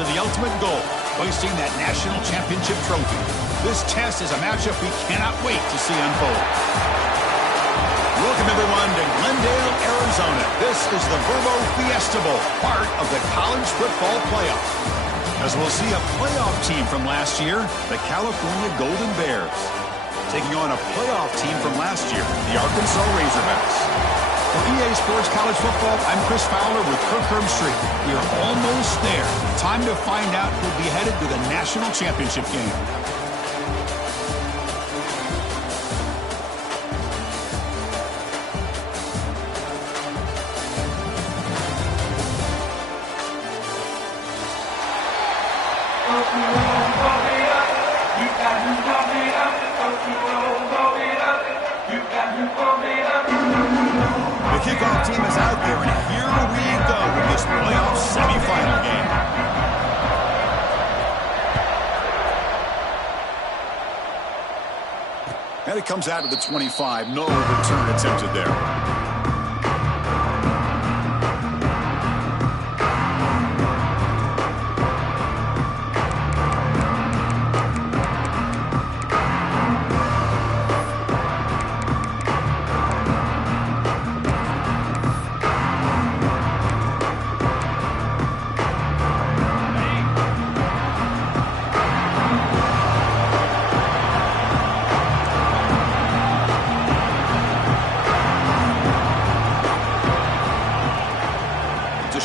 to the ultimate goal, hoisting that national championship trophy. This test is a matchup we cannot wait to see unfold. Welcome, everyone, to Glendale, Arizona. This is the Verbo Fiesta Bowl, part of the college football playoff. As we'll see a playoff team from last year, the California Golden Bears, taking on a playoff team from last year, the Arkansas Razorbacks. For EA Sports College Football, I'm Chris Fowler with Kirk Herbstreit. We are almost there. Time to find out who'll be headed to the national championship game. The kickoff team is out there, and here we go with this playoff semifinal game. And it comes out of the 25. No return attempted there.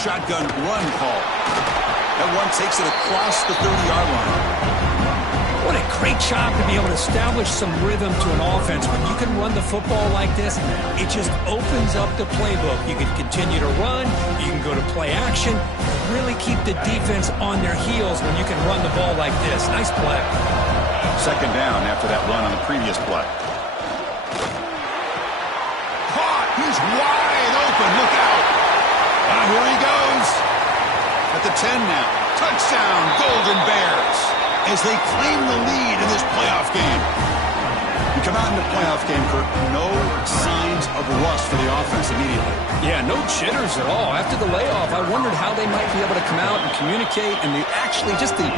Shotgun run call. That one takes it across the 30-yard line. What a great job to be able to establish some rhythm to an offense. When you can run the football like this, it just opens up the playbook. You can continue to run. You can go to play action. Really keep the defense on their heels when you can run the ball like this. Nice play. Second down after that run on the previous play. Caught. He's wide open. Look out. Here he goes. At the 10 now. Touchdown, Golden Bears, as they claim the lead in this playoff game. You come out in the playoff game, Kirk, no signs of rust for the offense immediately. Yeah, no jitters at all. After the layoff, I wondered how they might be able to come out and communicate, and actually just the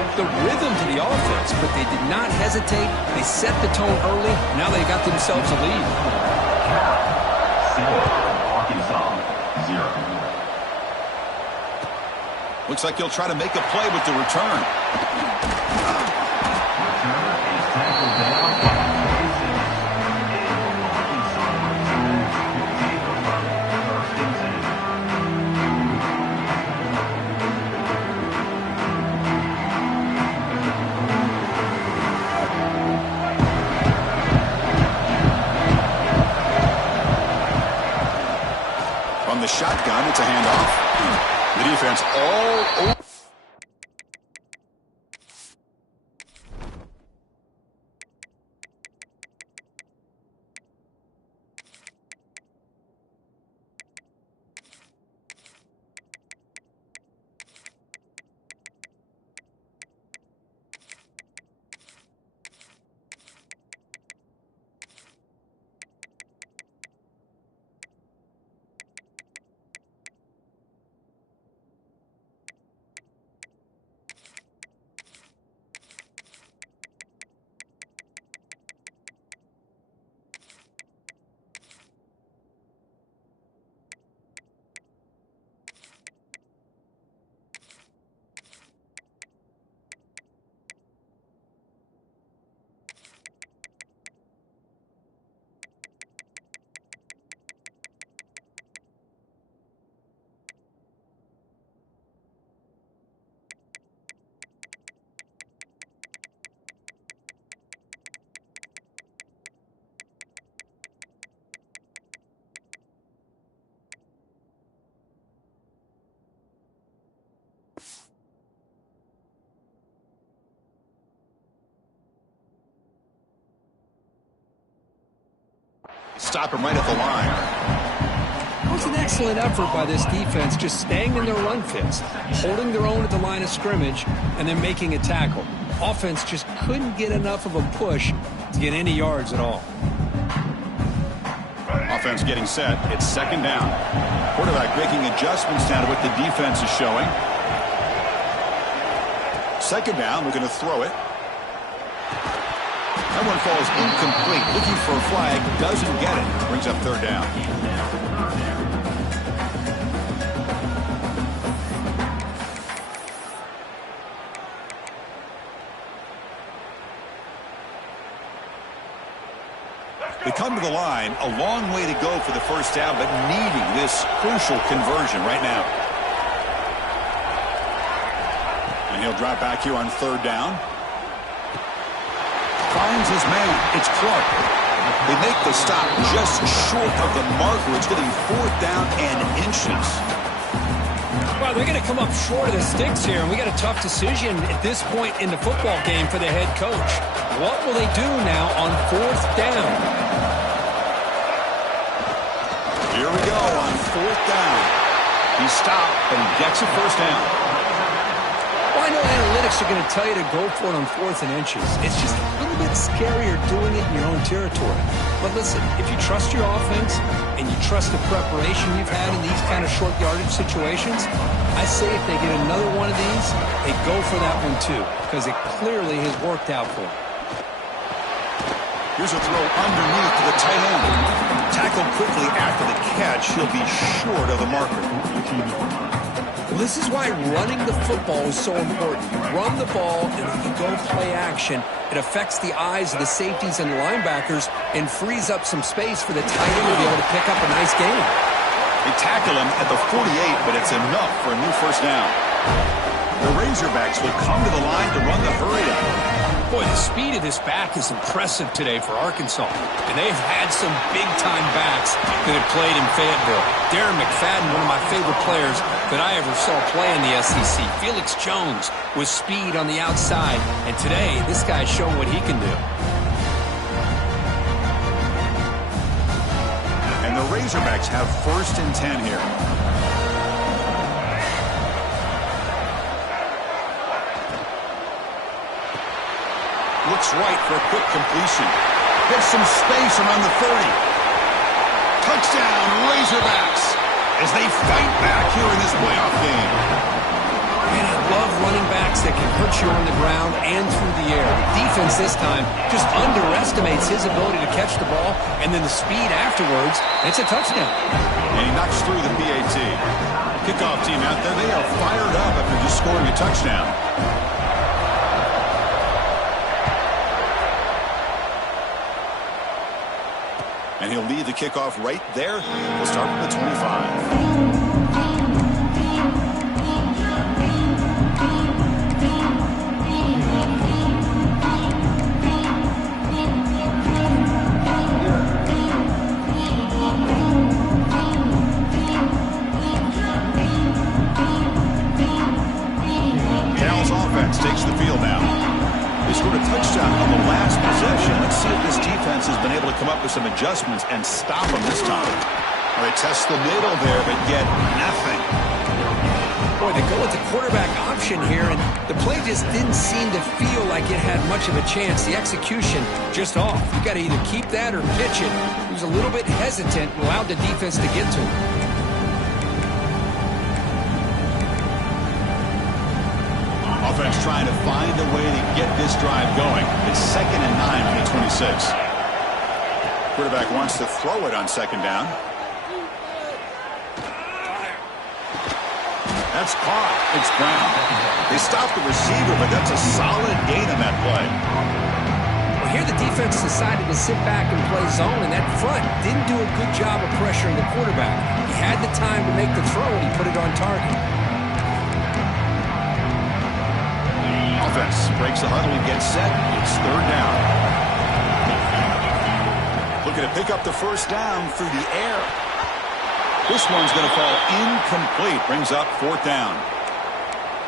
rhythm to the offense. But they did not hesitate. They set the tone early. Now they got themselves a lead. Arkansas, 0. Looks like he'll try to make a play with the return. From the shotgun, it's a handoff. The defense all over. Stop him right at the line. It was an excellent effort by this defense, just staying in their run fits, holding their own at the line of scrimmage, and then making a tackle. Offense just couldn't get enough of a push to get any yards at all. Offense getting set. It's second down. Quarterback making adjustments now to what the defense is showing. Second down, we're going to throw it. That one falls incomplete. Looking for a flag, doesn't get it. Brings up third down. They come to the line, a long way to go for the first down, but needing this crucial conversion right now. And he'll drop back here on third down. Finds his man. It's Clark. They make the stop just short of the marker. It's getting fourth down and inches. Well, they're going to come up short of the sticks here, and we got a tough decision at this point in the football game for the head coach. What will they do now on fourth down? Here we go on fourth down. He stopped, but he gets a first down. Well, I know analytics are going to tell you to go for it on fourth and inches. It's just a little bit scarier doing it in your own territory. But listen, if you trust your offense and you trust the preparation you've had in these kind of short yardage situations, I say if they get another one of these, they go for that one too, because it clearly has worked out for them. Here's a throw underneath to the tight end. Tackled quickly after the catch. He'll be short of the marker. Well, this is why running the football is so important. Run the ball, and when you go play action, it affects the eyes of the safeties and the linebackers and frees up some space for the tight end to be able to pick up a nice gain. They tackle him at the 48, but it's enough for a new first down. The Razorbacks will come to the line to run the hurry-up. Boy, the speed of this back is impressive today for Arkansas. And they've had some big-time backs that have played in Fayetteville. Darren McFadden, one of my favorite players that I ever saw play in the SEC. Felix Jones with speed on the outside. And today, this guy's shown what he can do. And the Razorbacks have first and 10 here. Looks right for a quick completion. Gets some space around the 30. Touchdown, Razorbacks, as they fight back here in this playoff game. Man, I love running backs that can hurt you on the ground and through the air. The defense this time just underestimates his ability to catch the ball, and then the speed afterwards, it's a touchdown. And he knocks through the PAT. Kickoff team out there, they are fired up after just scoring a touchdown. And he'll lead the kickoff right there. We'll start with the 25. Cal's offense takes the field now. They scored a touchdown on the last possession. Let's see if this defense has been able to come up with some adjustments and stop them this time. Well, they test the middle there, but get nothing. Boy, they go with the quarterback option here, and the play just didn't seem to feel like it had much of a chance. The execution just off. You got to either keep that or pitch it. He was a little bit hesitant and allowed the defense to get to him. Offense trying to find a way to get this drive going. It's 2nd and 9 from the 26. Quarterback wants to throw it on second down. That's caught. It's Brown. They stopped the receiver, but that's a solid gain on that play. Well, here the defense decided to sit back and play zone, and that front didn't do a good job of pressuring the quarterback. He had the time to make the throw, and he put it on target. Offense breaks the huddle and gets set. It's third down. Looking to pick up the first down through the air. This one's going to fall incomplete. Brings up fourth down.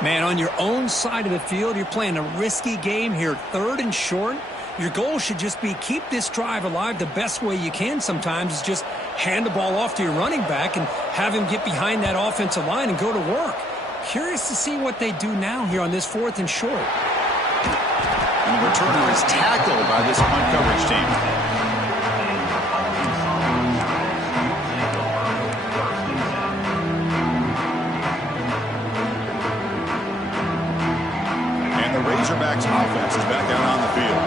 Man, on your own side of the field, you're playing a risky game here. Third and short. Your goal should just be keep this drive alive the best way you can sometimes is just hand the ball off to your running back and have him get behind that offensive line and go to work. Curious to see what they do now here on this fourth and short. And the returner is tackled by this punt coverage team. And the Razorbacks offense is back out on the field.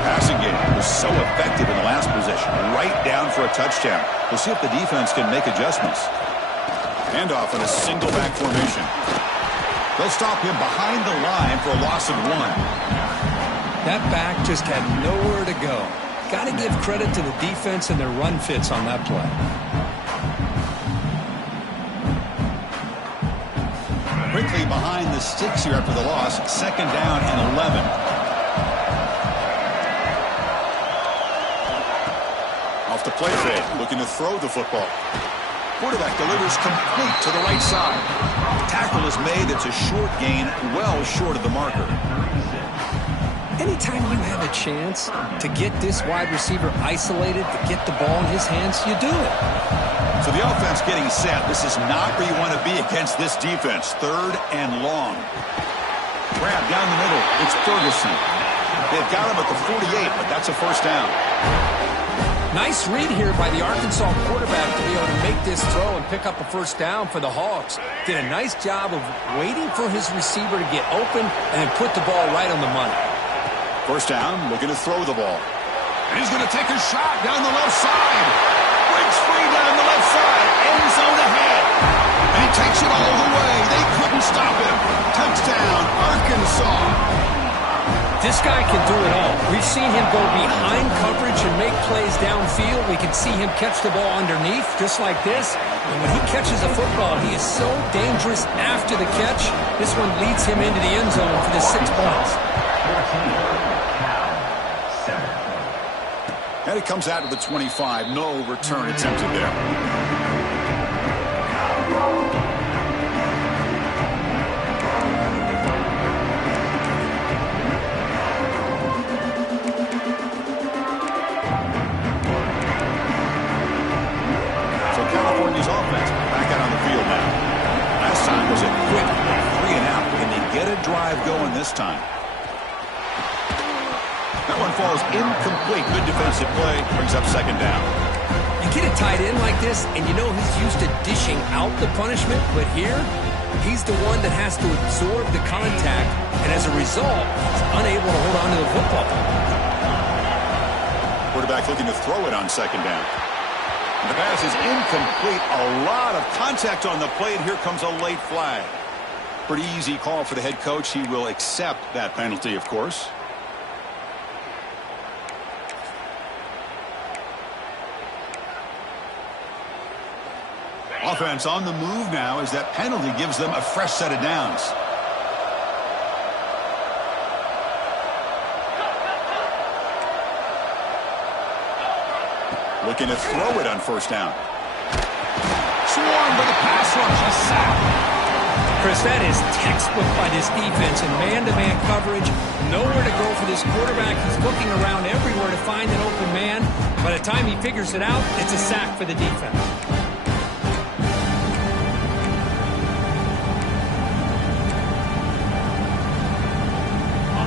The passing game was so effective in the last possession, right down for a touchdown. We'll see if the defense can make adjustments. Handoff in a single back formation. They'll stop him behind the line for a loss of 1. That back just had nowhere to go. Got to give credit to the defense and their run fits on that play. Quickly behind the sticks here after the loss. 2nd down and 11. Off the play fake, looking to throw the football. Quarterback delivers complete to the right side. Tackle is made. It's a short gain, well short of the marker. Anytime you have a chance to get this wide receiver isolated, to get the ball in his hands, you do it. So the offense getting set. This is not where you want to be against this defense. 3rd and long. Grab down the middle. It's Ferguson. They've got him at the 48, but that's a 1st down. Nice read here by the Arkansas quarterback to be able to make this throw and pick up a 1st down for the Hogs. Did a nice job of waiting for his receiver to get open and then put the ball right on the money. 1st down, looking to throw the ball. And he's going to take a shot down the left side. Breaks free down the left side. End zone ahead. And he takes it all the way. They couldn't stop him. Touchdown, Arkansas. This guy can do it all. We've seen him go behind coverage and make plays downfield. We can see him catch the ball underneath, just like this. And when he catches a football, he is so dangerous after the catch. This one leads him into the end zone for the 6 points. And it comes out to the 25. No return attempted there. California's offense back out on the field now. Last time was a quick 3 and out. Can they get a drive going this time? That one falls incomplete. Good defensive play. Brings up 2nd down. You get a tight end like this, and you know he's used to dishing out the punishment, but here, he's the one that has to absorb the contact, and as a result, he's unable to hold on to the football. Quarterback looking to throw it on 2nd down. The pass is incomplete. A lot of contact on the play, and here comes a late flag. Pretty easy call for the head coach. He will accept that penalty, of course. Offense on the move now as that penalty gives them a fresh set of downs. Looking to throw it on 1st down. Swarmed by the pass rush. A sack. Chris, that is textbook by this defense in man-to-man coverage. Nowhere to go for this quarterback. He's looking around everywhere to find an open man. By the time he figures it out, it's a sack for the defense.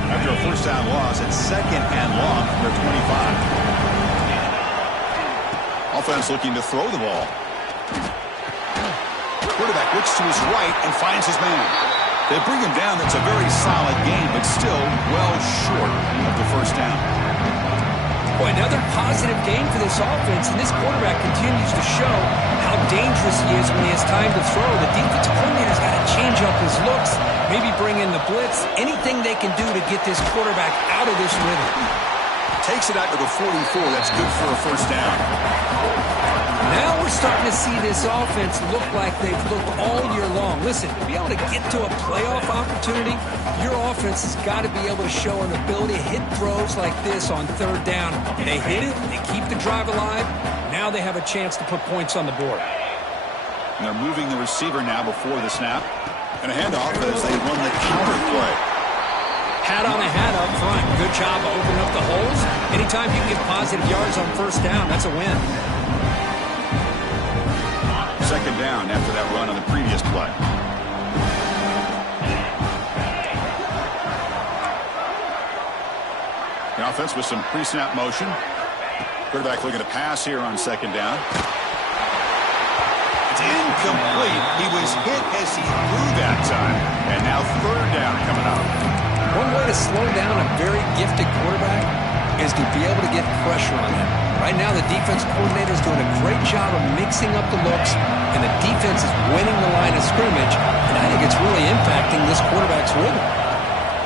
After a 1st down loss, it's 2nd and long from their 25. Offense looking to throw the ball. Quarterback looks to his right and finds his man. They bring him down. That's a very solid game, but still well short of the 1st down. Boy, another positive game for this offense, and this quarterback continues to show how dangerous he is when he has time to throw. The defensive coordinator's got to change up his looks, maybe bring in the blitz, anything they can do to get this quarterback out of this rhythm. Takes it out to the 44. That's good for a 1st down. Now we're starting to see this offense look like they've looked all year long. Listen, to be able to get to a playoff opportunity, your offense has got to be able to show an ability to hit throws like this on 3rd down. They hit it, they keep the drive alive. Now they have a chance to put points on the board. And they're moving the receiver now before the snap. And a handoff as they run the counter play. Hat on a hat up front. Good job of opening up the holes. Anytime you can get positive yards on 1st down, that's a win. 2nd down after that run on the previous play. The offense with some pre-snap motion. Quarterback looking to pass here on 2nd down. It's incomplete. He was hit as he threw that time. And now 3rd down coming up. to slow down a very gifted quarterback is to be able to get pressure on him. Right now, the defense coordinator is doing a great job of mixing up the looks, and the defense is winning the line of scrimmage, and I think it's really impacting this quarterback's rhythm.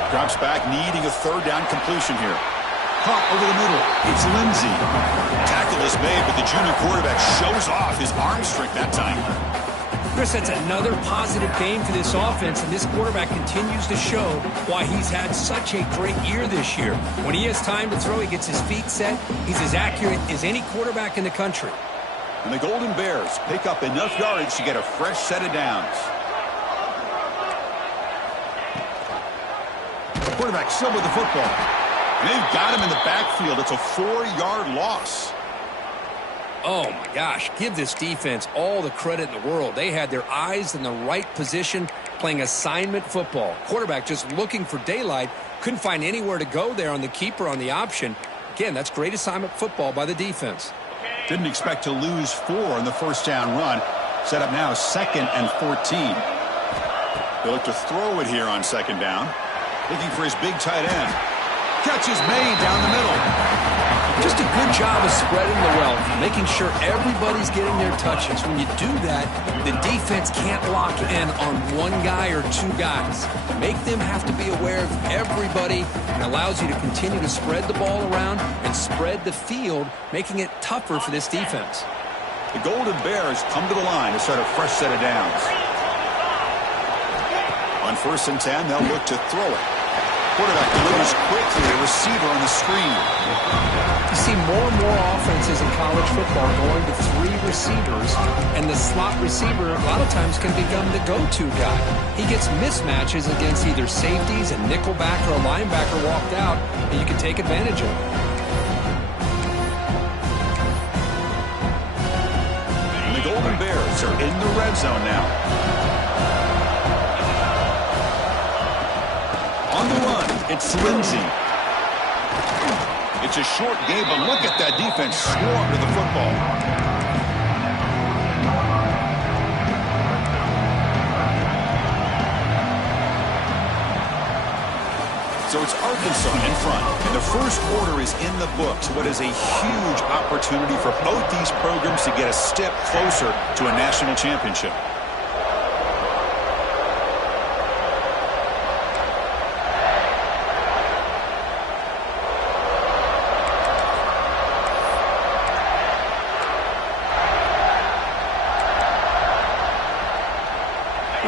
Drops back, needing a third down completion here. Caught over the middle. It's Lindsey. Tackle is made, but the junior quarterback shows off his arm strength that time. Chris, that's another positive game for this offense, and this quarterback continues to show why he's had such a great year this year. When he has time to throw, he gets his feet set. He's as accurate as any quarterback in the country. And the Golden Bears pick up enough yardage to get a fresh set of downs. The quarterback still with the football. And they've got him in the backfield. It's a 4-yard loss. Oh, my gosh. Give this defense all the credit in the world. They had their eyes in the right position playing assignment football. Quarterback just looking for daylight. Couldn't find anywhere to go there on the keeper on the option. Again, that's great assignment football by the defense. Didn't expect to lose 4 on the first down run. Set up now 2nd and 14. They look to throw it here on 2nd down. Looking for his big tight end. Catch is made down the middle. Just a good job of spreading the wealth, making sure everybody's getting their touches. When you do that, the defense can't lock in on one guy or 2 guys. Make them have to be aware of everybody, and allows you to continue to spread the ball around and spread the field, making it tougher for this defense. The Golden Bears come to the line to start a fresh set of downs. On 1st and 10, they'll look to throw it. Quarterback delivers quickly, a receiver on the screen. You see more and more offenses in college football going to 3 receivers, and the slot receiver a lot of times can become the go-to guy. He gets mismatches against either safeties, a nickelback, or a linebacker walked out, and you can take advantage of it. And the Golden Bears are in the red zone now. On the run, it's Lindsey. It's a short game, but look at that defense swarm to the football. So it's Arkansas in front, and the first quarter is in the books. What is a huge opportunity for both these programs to get a step closer to a national championship.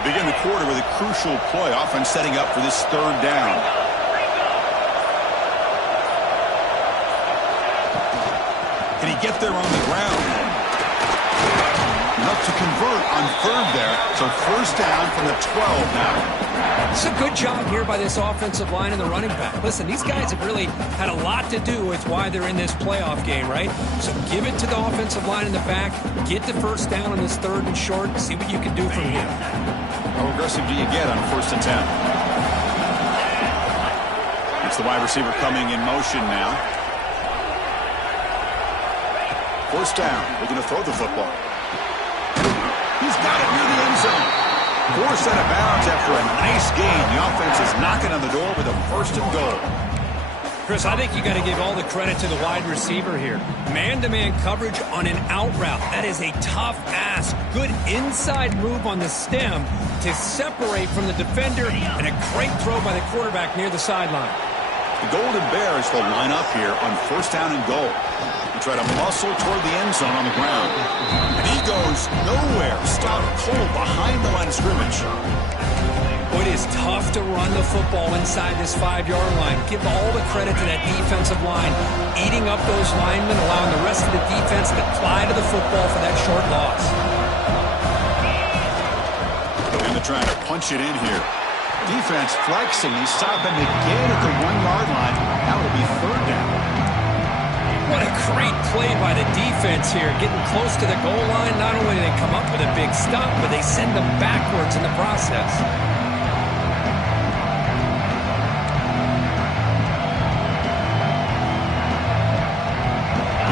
Begin the quarter with a crucial play, often setting up for this 3rd down. Can he get there on the ground? Enough to convert on 3rd there, so 1st down from the 12 now. It's a good job here by this offensive line and the running back. Listen, these guys have really had a lot to do with why they're in this playoff game, right? So give it to the offensive line in the back, get the 1st down on this 3rd and short, and see what you can do from here. How aggressive do you get on 1st and 10? It's the wide receiver coming in motion now. 1st down. We're going to throw the football. He's got it near the end zone. 4 set of bounds after a nice game. The offense is knocking on the door with a 1st and goal. Chris, I think you got to give all the credit to the wide receiver here. Man-to-man coverage on an out route. That is a tough ask. Good inside move on the stem to separate from the defender, and a great throw by the quarterback near the sideline. The Golden Bears will line up here on 1st down and goal. They try to muscle toward the end zone on the ground. And he goes nowhere. Stopped cold behind the line of scrimmage. It is tough to run the football inside this 5-yard line. Give all the credit to that defensive line, eating up those linemen, allowing the rest of the defense to fly to the football for that short loss. And they're trying to punch it in here. Defense flexing. He's stopping again at the 1-yard line. Now it'll be 3rd down. What a great play by the defense here. Getting close to the goal line. Not only do they come up with a big stop, but they send them backwards in the process.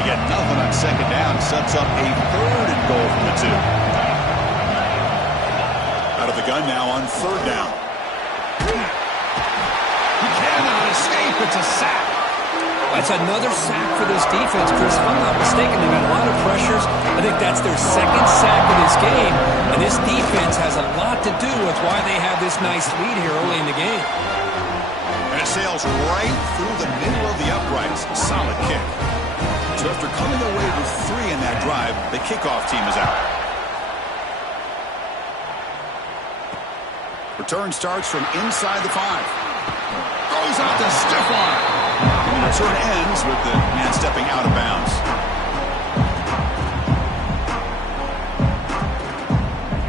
Get nothing on 2nd down. Sets up a 3rd and goal from the 2. Out of the gun now on 3rd down. He cannot It's a sack. That's another sack for this defense, Chris. If I'm not mistaken, they've had a lot of pressures. I think that's their second sack of this game. And this defense has a lot to do with why they have this nice lead here early in the game. And it sails right through the middle of the uprights. Solid kick. So after coming away with 3 in that drive, the kickoff team is out. Return starts from inside the 5. Goes out to stiff arm. And the return ends with the man stepping out of bounds.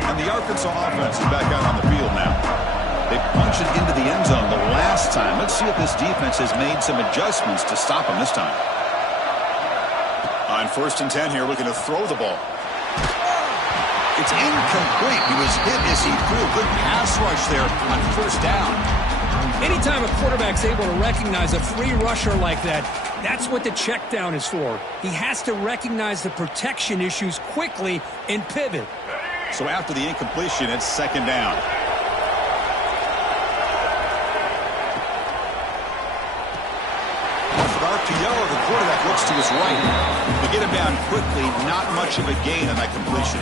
And the Arkansas offense is back out on the field now. They punched it into the end zone the last time. Let's see if this defense has made some adjustments to stop them this time. On 1st and 10 here, looking to throw the ball. It's incomplete. He was hit as he threw a good pass rush there on 1st down. Anytime a quarterback's able to recognize a free rusher like that, that's what the check down is for. He has to recognize the protection issues quickly and pivot. So after the incompletion, it's 2nd down. For RPO, the quarterback looks to his right. They get him down quickly, not much of a gain on that completion.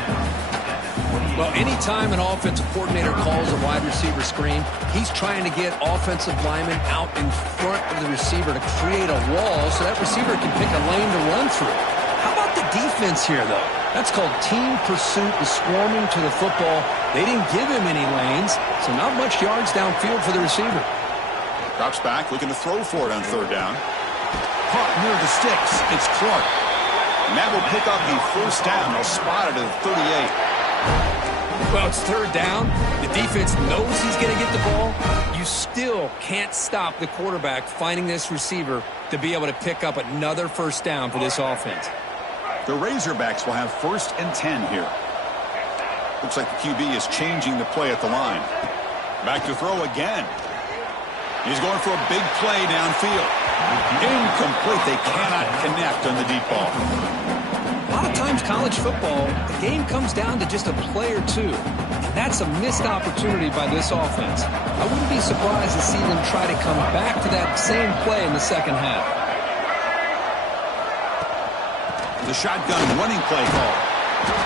Well, anytime an offensive coordinator calls a wide receiver screen, he's trying to get offensive linemen out in front of the receiver to create a wall so that receiver can pick a lane to run through. How about the defense here, though? That's called team pursuit and swarming to the football. They didn't give him any lanes, so not much yards downfield for the receiver. Drops back, looking to throw for it on 3rd down. Caught near the sticks. It's Clark. And that will pick up the 1st down. They'll spot it at 38. Well, it's 3rd down. The defense knows he's going to get the ball. You still can't stop the quarterback finding this receiver to be able to pick up another 1st down for this offense. The Razorbacks will have 1st and 10 here. Looks like the QB is changing the play at the line. Back to throw again. He's going for a big play downfield. Incomplete. They cannot connect on the deep ball. A lot of times college football, the game comes down to just a play or two. And that's a missed opportunity by this offense. I wouldn't be surprised to see them try to come back to that same play in the 2nd half. The shotgun running play call.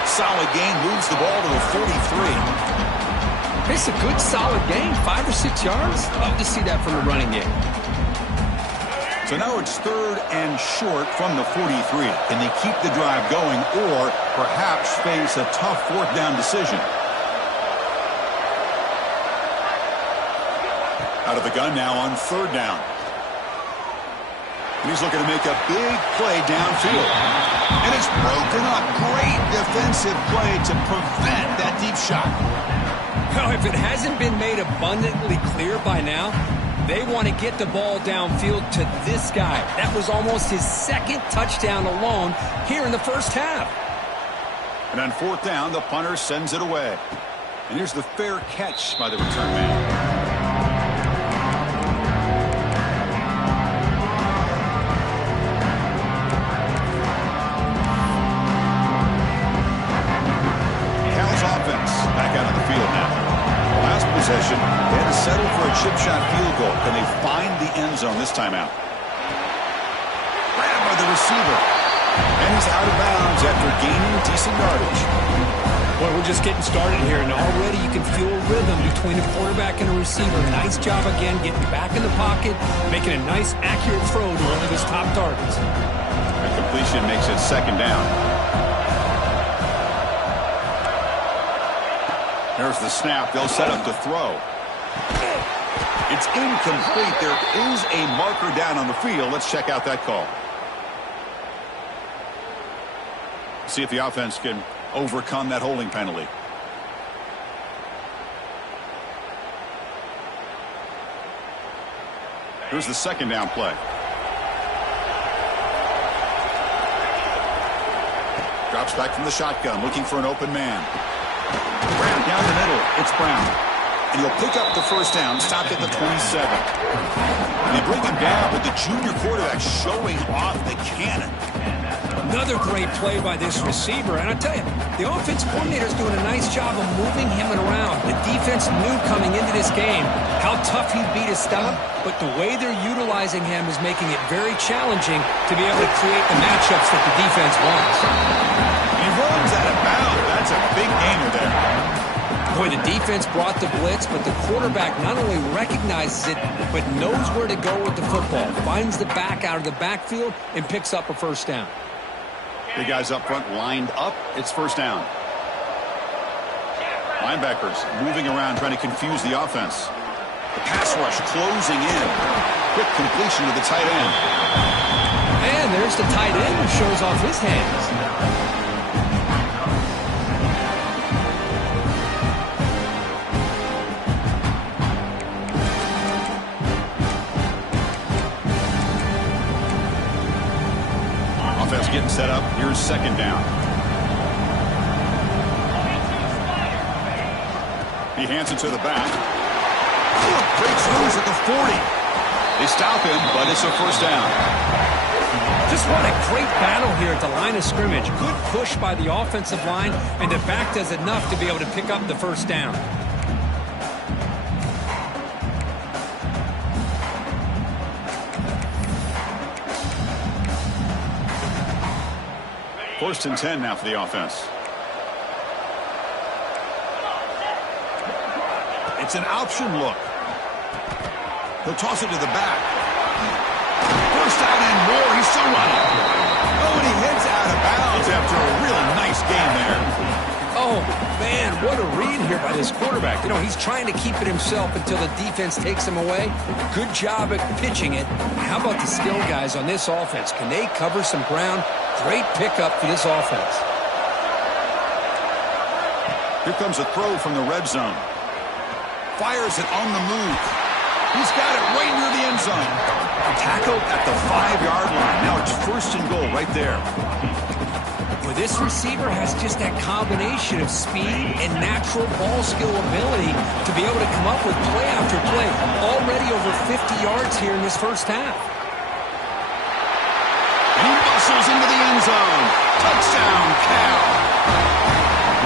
Solid gain, moves the ball to the 43. It's a good solid gain, 5 or 6 yards. Love to see that from the running game. So now it's 3rd and short from the 43. Can they keep the drive going or perhaps face a tough 4th down decision? Out of the gun now on 3rd down. He's looking to make a big play downfield. And it's broken up. Great defensive play to prevent that deep shot. Well, if it hasn't been made abundantly clear by now, they want to get the ball downfield to this guy. That was almost his 2nd touchdown alone here in the 1st half. And on 4th down, the punter sends it away. And here's the fair catch by the return man. Cal's offense back out on the field now. Last possession, they had to settle for a chip shot field goal. Can they find the end zone this time out? Grabbed by the receiver. And he's out of bounds after gaining decent yardage. Boy, we're just getting started here, and already you can feel a rhythm between a quarterback and a receiver. Nice job again getting back in the pocket, making a nice, accurate throw to one of his top targets. The completion makes it 2nd down. There's the snap. They'll set up to throw. It's incomplete. There is a marker down on the field. Let's check out that call. See if the offense can overcome that holding penalty. Here's the 2nd down play. Drops back from the shotgun, looking for an open man. Brown down the middle. It's Brown. And he'll pick up the 1st down, stopped at the 27. And they bring him down with the junior quarterback showing off the cannon. Another great play by this receiver. And I tell you, the offense coordinator is doing a nice job of moving him around. The defense knew coming into this game how tough he'd be to stop, but the way they're utilizing him is making it very challenging to be able to create the matchups that the defense wants. He runs out of bounds. That's a big gainer there. Boy, the defense brought the blitz, but the quarterback not only recognizes it, but knows where to go with the football. Finds the back out of the backfield and picks up a first down. The guys up front lined up. It's first down. Linebackers moving around, trying to confuse the offense. The pass rush closing in. Quick completion to the tight end. And there's the tight end who shows off his hands. Offense getting set up. Here's second down. He hands it to the back. Breaks loose at the 40. They stop him, but it's a first down. Just what a great battle here at the line of scrimmage. Good push by the offensive line, and the back does enough to be able to pick up the first down. First and 10 now for the offense. It's an option look. He'll toss it to the back. First down and more. He's still running. Oh, and he heads out of bounds after a really nice game there. Oh, man, what a read here by this quarterback. You know, he's trying to keep it himself until the defense takes him away. Good job at pitching it. How about the skill guys on this offense? Can they cover some ground? Great pickup for this offense. Here comes a throw from the red zone. Fires it on the move. He's got it right near the end zone. Tackled at the 5-yard line. Now it's first and goal right there. Well, this receiver has just that combination of speed and natural ball skill ability to be able to come up with play after play. Already over 50 yards here in this first half. And he muscles into the end zone. Touchdown, Cal.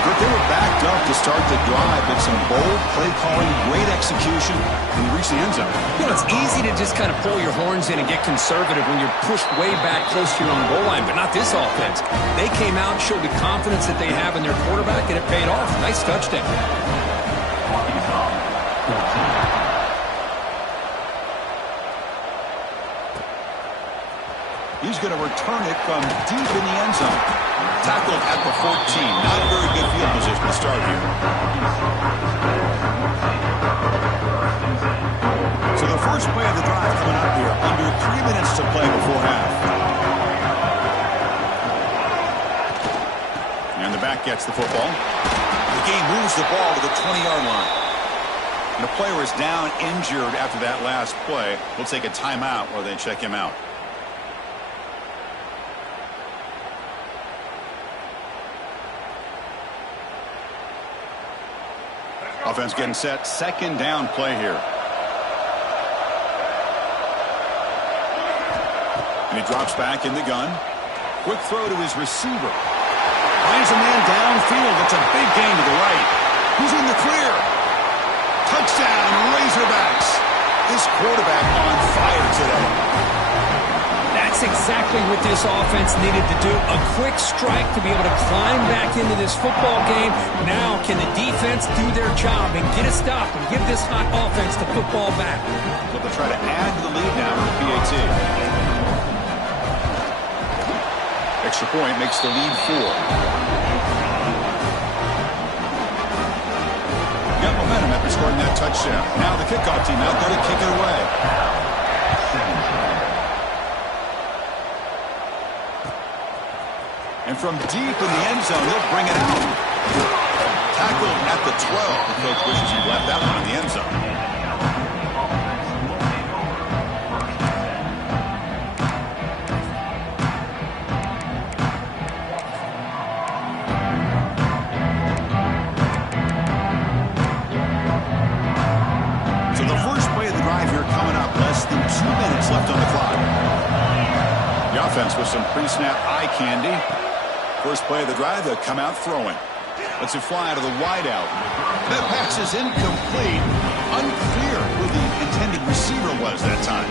But they were backed up to start the drive, but some bold play calling, great execution, and he reached the end zone. You know, it's easy to just kind of pull your horns in and get conservative when you're pushed way back close to your own goal line, but not this offense. They came out, showed the confidence that they have in their quarterback, and it paid off. Nice touchdown. He's going to return it from deep in the end zone. Tackled at the 14. Not a very good field position to start here. So the first play of the drive coming up here. Under 3 minutes to play before half. And the back gets the football. The game moves the ball to the 20-yard line. And the player is down injured after that last play. We'll take a timeout while they check him out. Offense getting set. Second down play here. And he drops back in the gun. Quick throw to his receiver. Finds a man downfield. It's a big gain to the right. Who's in the clear? Touchdown, Razorbacks. This quarterback on fire today. That's exactly what this offense needed to do. A quick strike to be able to climb back into this football game. Now can the defense do their job and get a stop and give this hot offense the football back? So they'll try to add to the lead now with the PAT. Extra point makes the lead 4. Got momentum after scoring that touchdown. Now the kickoff team out there to kick it away. And from deep in the end zone, they'll bring it out. Tackled at the 12. The coach wishes he left that one in the end zone. So the first play of the drive here coming up. Less than 2 minutes left on the clock. The offense with some pre-snap eye candy. First play of the drive, they'll come out throwing. Let's it fly to the wideout. That pass is incomplete. Unclear who the intended receiver was that time.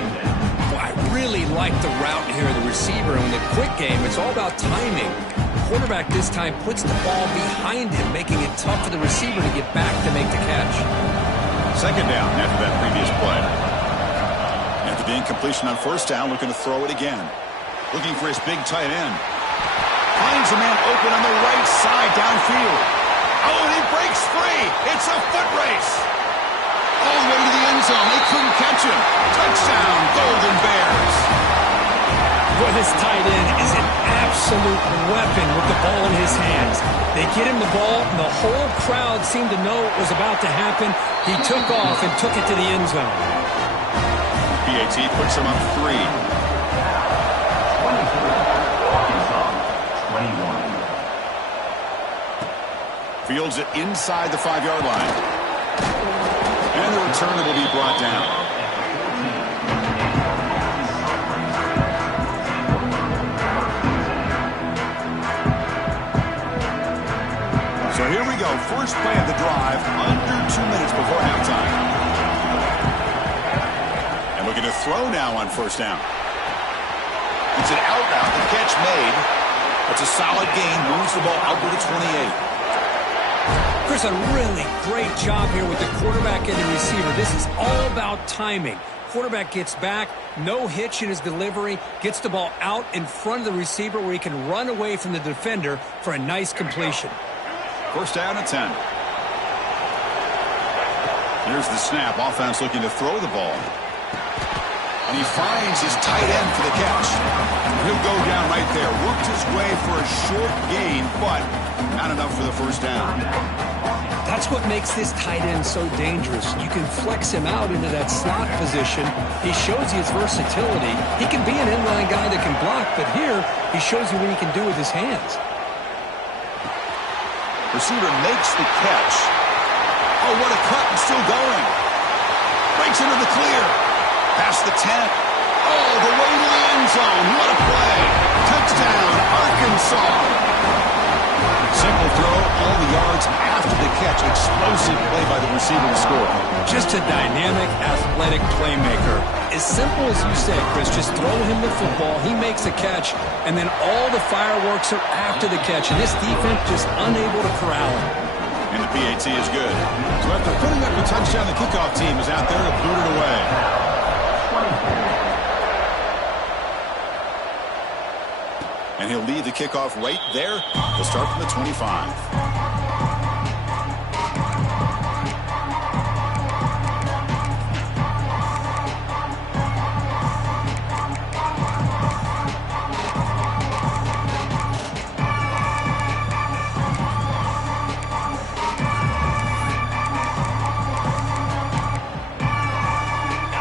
Well, I really like the route here of the receiver. In the quick game, it's all about timing. The quarterback this time puts the ball behind him, making it tough for the receiver to get back to make the catch. Second down after that previous play. After the incompletion on first down, looking to throw it again. Looking for his big tight end. Finds a man open on the right side downfield. Oh, and he breaks free. It's a foot race. All the way to the end zone. They couldn't catch him. Touchdown, Golden Bears. Well, this tight end is an absolute weapon with the ball in his hands. They get him the ball, and the whole crowd seemed to know what was about to happen. He took off and took it to the end zone. PAT puts him up 3. Fields it inside the 5-yard line. And the return will be brought down. So here we go. First play of the drive, under 2 minutes before halftime. And looking to throw now on first down. It's an out route. The catch made. It's a solid gain. Moves the ball out to the 28. Chris, a really great job here with the quarterback and the receiver. This is all about timing. Quarterback gets back, no hitch in his delivery, gets the ball out in front of the receiver where he can run away from the defender for a nice completion. First down at 10. Here's the snap. Offense looking to throw the ball. And he finds his tight end for the catch. He'll go down right there. Worked his way for a short gain, but not enough for the first down. That's what makes this tight end so dangerous. You can flex him out into that slot position. He shows you his versatility. He can be an inline guy that can block, but here he shows you what he can do with his hands. Receiver makes the catch. Oh, what a cut, and still going. Breaks into the clear. Past the 10. Oh, the way to the end zone. What a play. Touchdown, Arkansas. Simple throw, all the yards after the catch. Explosive play by the receiver to score. Just a dynamic, athletic playmaker. As simple as you say, Chris, just throw him the football, he makes a catch, and then all the fireworks are after the catch. And this defense just unable to corral him. And the PAT is good. So after putting up the touchdown, the kickoff team is out there to boot it away. And he'll lead the kickoff right there. He'll start from the 25.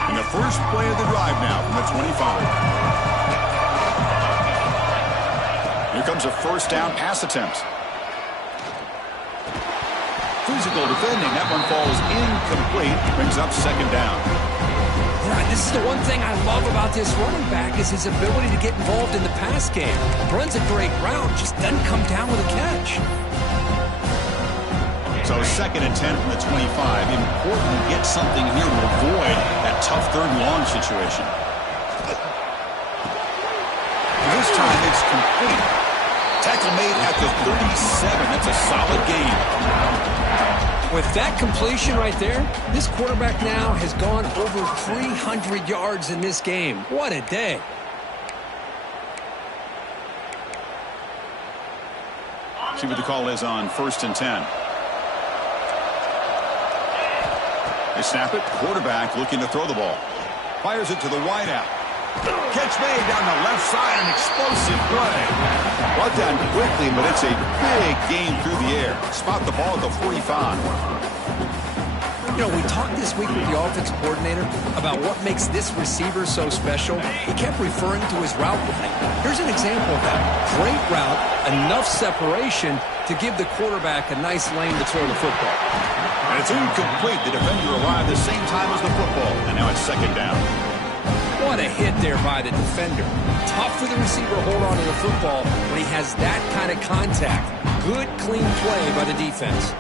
And the first play of the drive now from the 25. Here comes a first down pass attempt. Physical defending. That one falls incomplete. Brings up second down. Yeah, this is the one thing I love about this running back is his ability to get involved in the pass game. Runs a great route, just doesn't come down with a catch. So second and 10 from the 25. Important to get something here to avoid that tough third and long situation. This time it's complete. Tackle made at the 37. That's a solid gain. With that completion right there, this quarterback now has gone over 300 yards in this game. What a day. See what the call is on first and 10. They snap it. Quarterback looking to throw the ball. Fires it to the wideout. Catch made down the left side, an explosive play. Brought down quickly, but it's a big gain through the air. Spot the ball at the 45. You know, we talked this week with the offensive coordinator about what makes this receiver so special. He kept referring to his route running. Here's an example of that. Great route, enough separation to give the quarterback a nice lane to throw the football. And it's incomplete. The defender arrived the same time as the football, and now it's second down. What a hit there by the defender. Tough for the receiver to hold on to the football when he has that kind of contact. Good, clean play by the defense.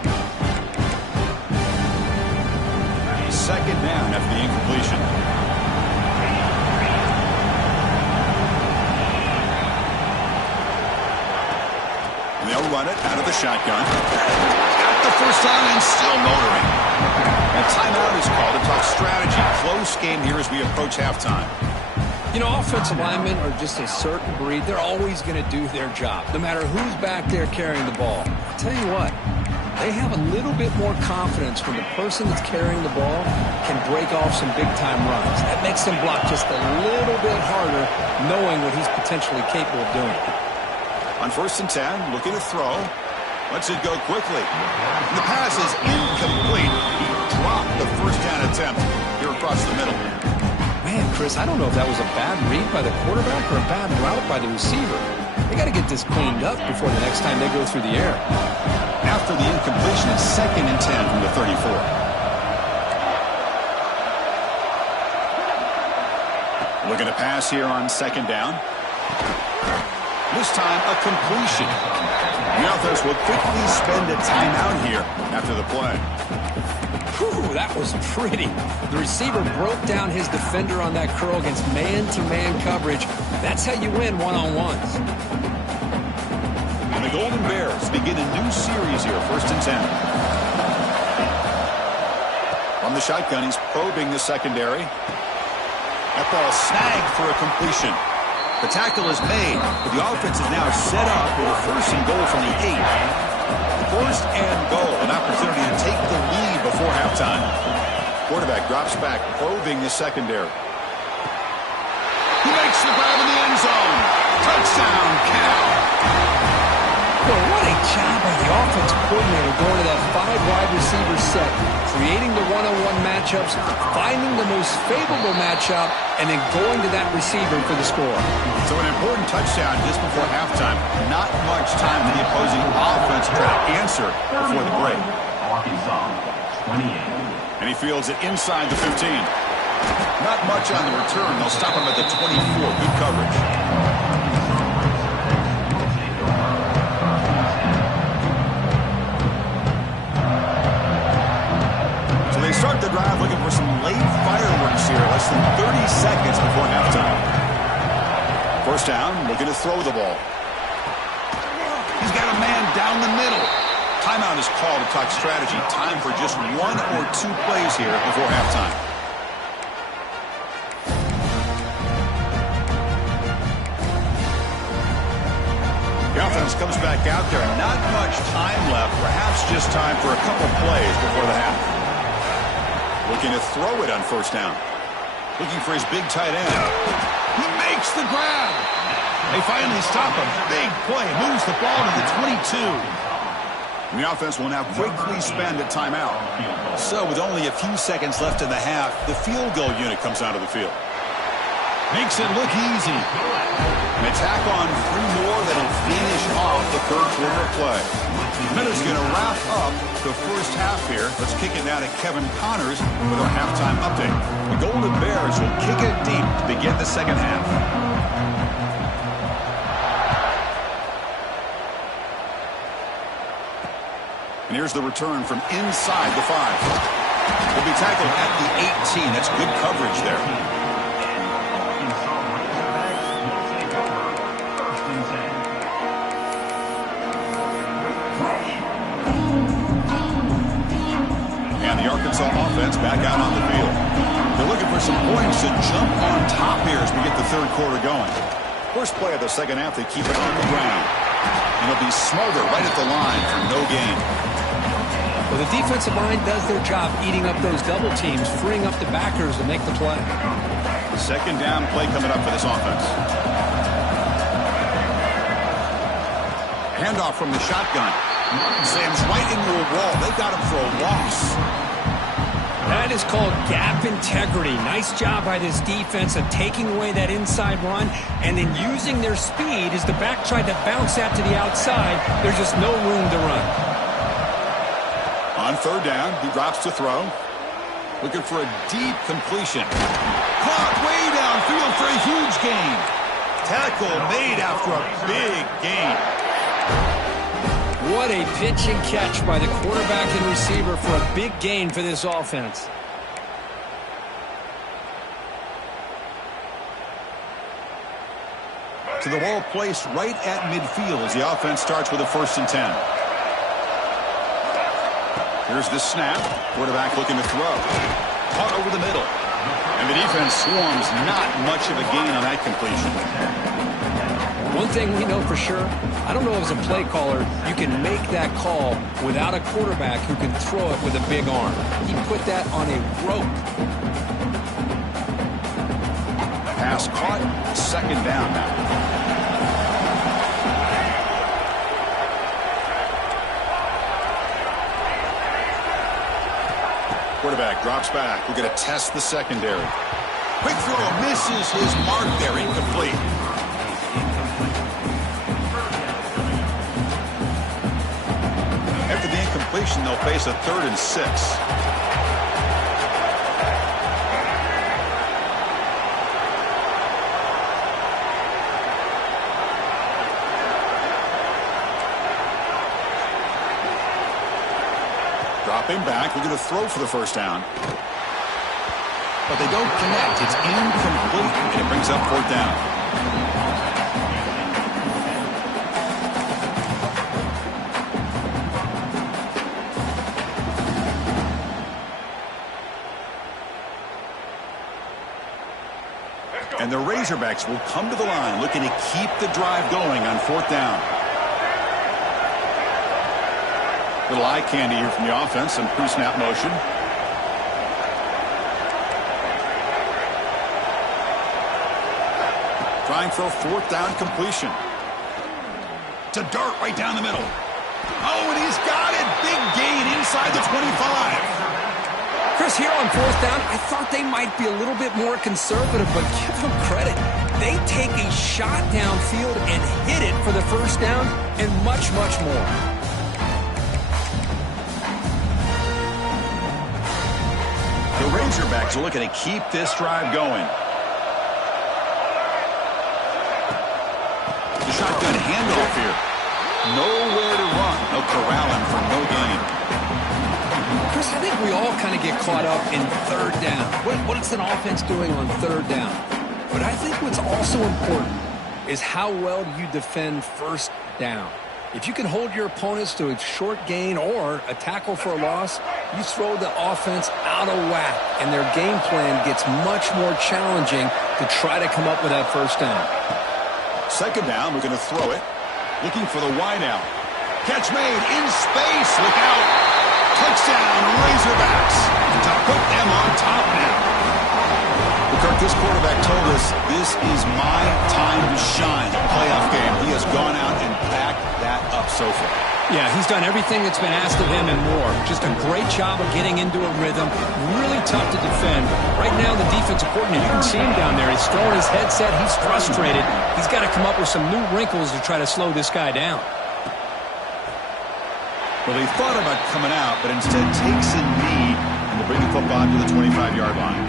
Second down after the incompletion. And they'll run it out of the shotgun. Got the first down and still motoring. And timeout is called to talk strategy. Close game here as we approach halftime. You know, offensive linemen are just a certain breed. They're always going to do their job, no matter who's back there carrying the ball. I'll tell you what, they have a little bit more confidence when the person that's carrying the ball can break off some big-time runs. That makes them block just a little bit harder, knowing what he's potentially capable of doing. On 1st and 10, looking to throw. Lets it go quickly. The pass is incomplete. He dropped the first down attempt here across the middle. Man, Chris, I don't know if that was a bad read by the quarterback or a bad route by the receiver. They got to get this cleaned up before the next time they go through the air. After the incompletion, it's 2nd and 10 from the 34. Looking to pass here on 2nd down. This time, a completion. The offense will quickly spend a timeout here after the play. Whew, that was pretty. The receiver broke down his defender on that curl against man-to-man coverage. That's how you win one-on-ones. And the Golden Bears begin a new series here, 1st and 10. From the shotgun, he's probing the secondary. That ball snagged for a completion. The tackle is made, but the offense is now set up with a 1st and goal from the 8. 1st and goal, an opportunity to take the lead before halftime. Quarterback drops back, probing the secondary. He makes the grab in the end zone. Touchdown, Cal. Well, what a job by the offense coordinator going to that 5-wide receiver set, creating the one-on-one matchups, finding the most favorable matchup, and then going to that receiver for the score. So an important touchdown just before halftime. Not much time for the opposing offense to try to answer before the break. Arkansas, 28. And he fields it inside the 15. Not much on the return. They'll stop him at the 24. Good coverage. So they start the drive looking for some late fireworks here. Less than 30 seconds before halftime. 1st down, looking to throw the ball. He's got a man down the middle. Timeout is called to talk strategy. Time for just 1 or 2 plays here before halftime. The offense comes back out there. Not much time left. Perhaps just time for a couple plays before the half. Looking to throw it on 1st down. Looking for his big tight end. He makes the grab. They finally stop him. Big play. Moves the ball to the 22. And the offense will now quickly spend a timeout. So with only a few seconds left in the half, the field goal unit comes out of the field. Makes it look easy. An attack on 3 more that'll finish off the 3rd quarter of play. Miller's going to wrap up the first half here. Let's kick it now to Kevin Connors with our halftime update. The Golden Bears will kick it deep to begin the 2nd half. And here's the return from inside the 5. Will be tackled at the 18. That's good coverage there. The Arkansas offense back out on the field. They're looking for some points to jump on top here as we get the 3rd quarter going. First play of the 2nd half, they keep it on the ground. And it'll be Smolder right at the line for no gain. Well, the defensive line does their job eating up those double teams, freeing up the backers to make the play. 2nd down play coming up for this offense. Handoff from the shotgun. Sam's right into a wall. They got him for a loss. That is called gap integrity. Nice job by this defense of taking away that inside run and then using their speed as the back tried to bounce that to the outside. There's just no room to run. On 3rd down, he drops to throw. Looking for a deep completion. Caught way downfield for a tackle made after a big gain. What a pitch and catch by the quarterback and receiver for a big gain for this offense. To the ball placed right at midfield as the offense starts with a 1st and 10. Here's the snap. Quarterback looking to throw. Caught over the middle. And the defense swarms. Not much of a gain on that completion. One thing we know for sure, I don't know as a play caller, you can make that call without a quarterback who can throw it with a big arm. He put that on a rope. Pass caught. 2nd down now. Quarterback drops back. We're going to test the secondary. Quick throw. Misses his mark there. Incomplete. After the incompletion, they'll face a 3rd and 6. Dropping back, we're going to throw for the 1st down. But they don't connect. It's incomplete, and it brings up 4th down. And the Razorbacks will come to the line looking to keep the drive going on 4th down. Little eye candy here from the offense, some pre-snap motion. Trying for a 4th down completion. To dart right down the middle. Oh, and he's got it. Big gain inside the 25. Chris, here on 4th down, I thought they might be a little bit more conservative, but give them credit. They take a shot downfield and hit it for the 1st down and much, much more. The Razorbacks are looking to keep this drive going. The shotgun handoff here. Nowhere to run. No corralling for no gain. Chris, I think we all kind of get caught up in 3rd down. What is an offense doing on 3rd down? But I think what's also important is how well you defend 1st down. If you can hold your opponents to a short gain or a tackle for a loss, you throw the offense out of whack, and their game plan gets much more challenging to try to come up with that 1st down. 2nd down, we're going to throw it. Looking for the wide out. Catch made in space. Look out. Touchdown, Razorbacks. To put them on top now. Kirk, this quarterback told us this is my time to shine. A playoff game. He has gone out and backed that up so far. Yeah, he's done everything that's been asked of him and more. Just a great job of getting into a rhythm. Really tough to defend. Right now, the defensive coordinator, you can see him down there. He's throwing his headset. He's frustrated. He's got to come up with some new wrinkles to try to slow this guy down. Well, he thought about coming out, but instead takes a knee and to bring the football to the 25-yard line.